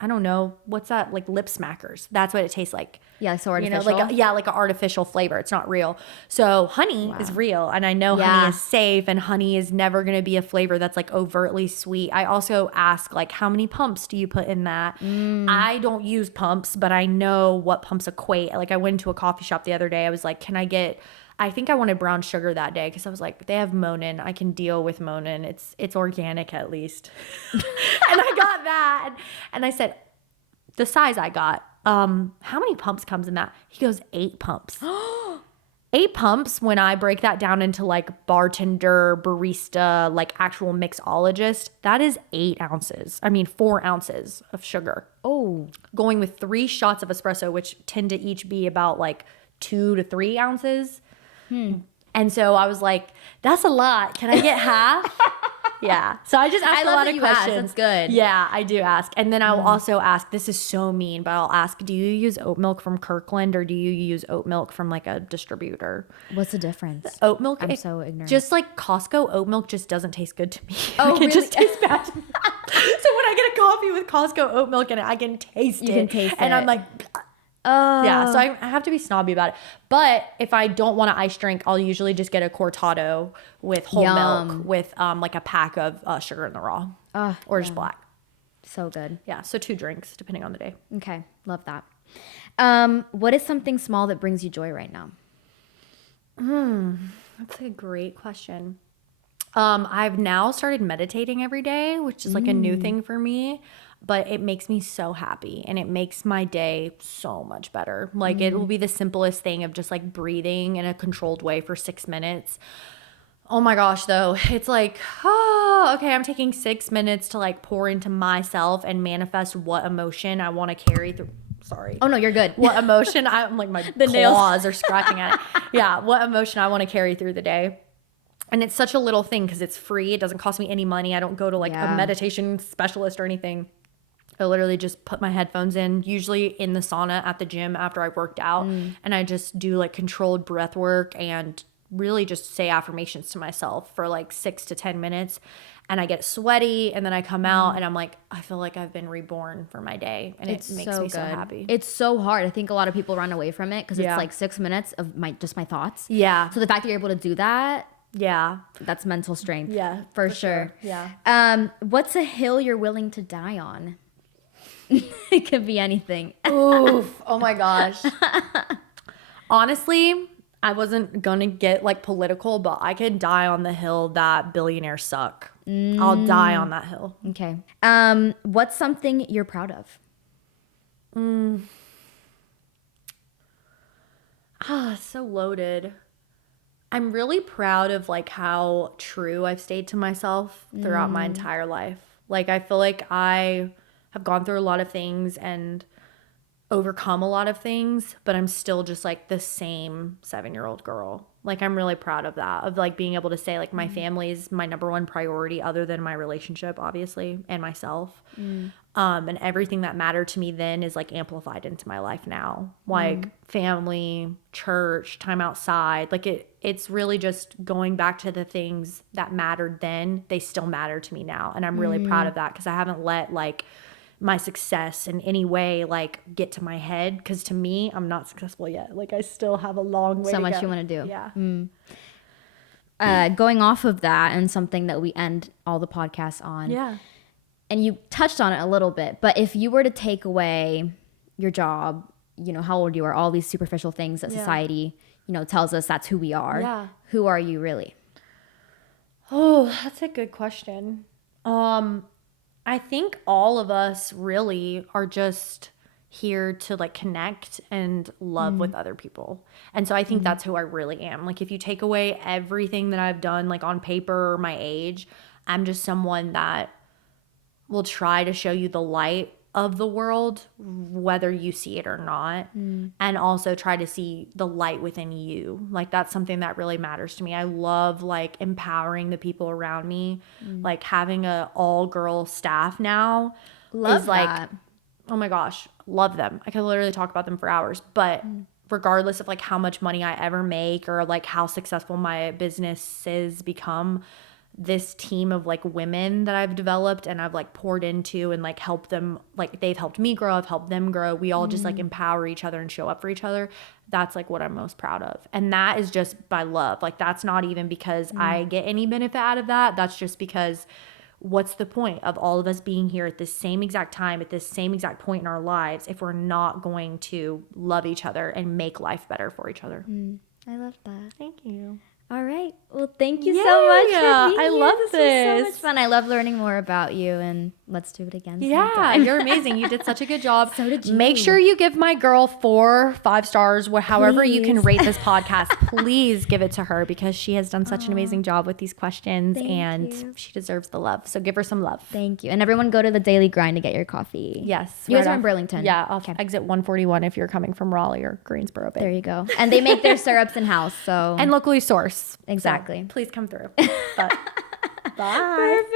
I don't know, what's that? Like lip smackers. That's what it tastes like. Yeah, so artificial. You know, like an artificial flavor. It's not real. So honey is real. And I know honey is safe and honey is never going to be a flavor that's like overtly sweet. I also ask like, how many pumps do you put in that? I don't use pumps, but I know what pumps equate. Like I went to a coffee shop the other day. I was like, can I get, I think I wanted brown sugar that day because I was like, they have Monin. I can deal with Monin. It's organic at least. And I got that. And I said, the size I got, how many pumps comes in that? He goes, 8 pumps. 8 pumps, when I break that down into like bartender, barista, like actual mixologist, that is 8 ounces. I mean, 4 ounces of sugar. Oh. Going with 3 shots of espresso, which tend to each be about like 2 to 3 ounces. And so I was like, that's a lot. Can I get half? Yeah. So I just ask a lot of questions. That's good. Yeah, I do ask. And then I'll also ask, this is so mean, but I'll ask, do you use oat milk from Kirkland or do you use oat milk from like a distributor? What's the difference? Oat milk. I'm so ignorant. Just like Costco oat milk just doesn't taste good to me. Oh, Like, really? It just tastes bad. So when I get a coffee with Costco oat milk in it, I can taste it. You can taste and it. I'm like, yeah, so I have to be snobby about it. But if I don't want an iced drink, I'll usually just get a cortado with whole milk with like a pack of sugar in the raw or just black. So good. Yeah, so 2 drinks depending on the day. Okay, love that. What is something small that brings you joy right now? That's a great question. I've now started meditating every day, which is like a new thing for me, but it makes me so happy and it makes my day so much better. Like it will be the simplest thing of just like breathing in a controlled way for 6 minutes. Oh my gosh, though, it's like, oh, okay, I'm taking 6 minutes to like pour into myself and manifest what emotion I want to carry through. Sorry. Oh no, you're good. What emotion I'm like, my claws are scratching at it. Yeah, what emotion I want to carry through the day. And it's such a little thing because it's free. It doesn't cost me any money. I don't go to like a meditation specialist or anything. I literally just put my headphones in, usually in the sauna at the gym after I worked out. And I just do like controlled breath work and really just say affirmations to myself for like 6 to 10 minutes. And I get sweaty and then I come out and I'm like, I feel like I've been reborn for my day. And it makes me so happy. It's so hard. I think a lot of people run away from it because it's like 6 minutes of my thoughts. Yeah. So the fact that you're able to do that, yeah, that's mental strength. Yeah, for sure. Yeah. What's a hill you're willing to die on? It could be anything. Oof. Oh my gosh. Honestly, I wasn't gonna get like political, but I could die on the hill that billionaires suck. I'll die on that hill. Okay. What's something you're proud of? So loaded. I'm really proud of like how true I've stayed to myself throughout my entire life. Like I feel like I have gone through a lot of things and overcome a lot of things, but I'm still just like the same 7-year-old girl. Like I'm really proud of that, of like being able to say like my family is my number one priority other than my relationship, obviously, and myself. And everything that mattered to me then is like amplified into my life now. Like family, church, time outside. Like it's really just going back to the things that mattered then. They still matter to me now. And I'm really proud of that because I haven't let like my success in any way like get to my head, because to me I'm not successful yet. Like I still have a long way So to much go. you want to do. Yeah. Going off of that, and something that we end all the podcasts on. Yeah. And you touched on it a little bit, but if you were to take away your job, you know, how old you are, all these superficial things that society, you know, tells us that's who we are. Yeah. Who are you really? Oh, that's a good question. I think all of us really are just here to like connect and love with other people. And so I think that's who I really am. Like if you take away everything that I've done like on paper or my age, I'm just someone that will try to show you the light of the world, whether you see it or not, and also try to see the light within you. Like that's something that really matters to me. I love like empowering the people around me, like having a all girl staff now. Love is like, that. oh my gosh, love them. I could literally talk about them for hours, but regardless of like how much money I ever make or like how successful my businesses become, this team of like women that I've developed and I've like poured into and like helped them, like they've helped me grow, I've helped them grow. We all just like empower each other and show up for each other. That's like what I'm most proud of. And that is just by love. Like that's not even because I get any benefit out of that. That's just because what's the point of all of us being here at this same exact time, at this same exact point in our lives, if we're not going to love each other and make life better for each other? I love that. Thank you. All right. Well, thank you so much for being I here. love This was so this. much fun. I love learning more about you, and let's do it again. Yeah, sometime. you're amazing. You did such a good job. So did you. Make sure you give my girl 4-5 stars, however you can Please. rate this podcast. Please give it to her because she has done such an amazing job with these questions and you. she deserves the love. So give her some love. Thank you. And everyone go to the Daily Grind to get your coffee. Yes. You guys right are in off- Burlington. Yeah, off exit 141 if you're coming from Raleigh or Greensboro. babe. There you go. And they make their syrups in-house, so. And locally sourced. Exactly. So please come through. But bye. Perfect.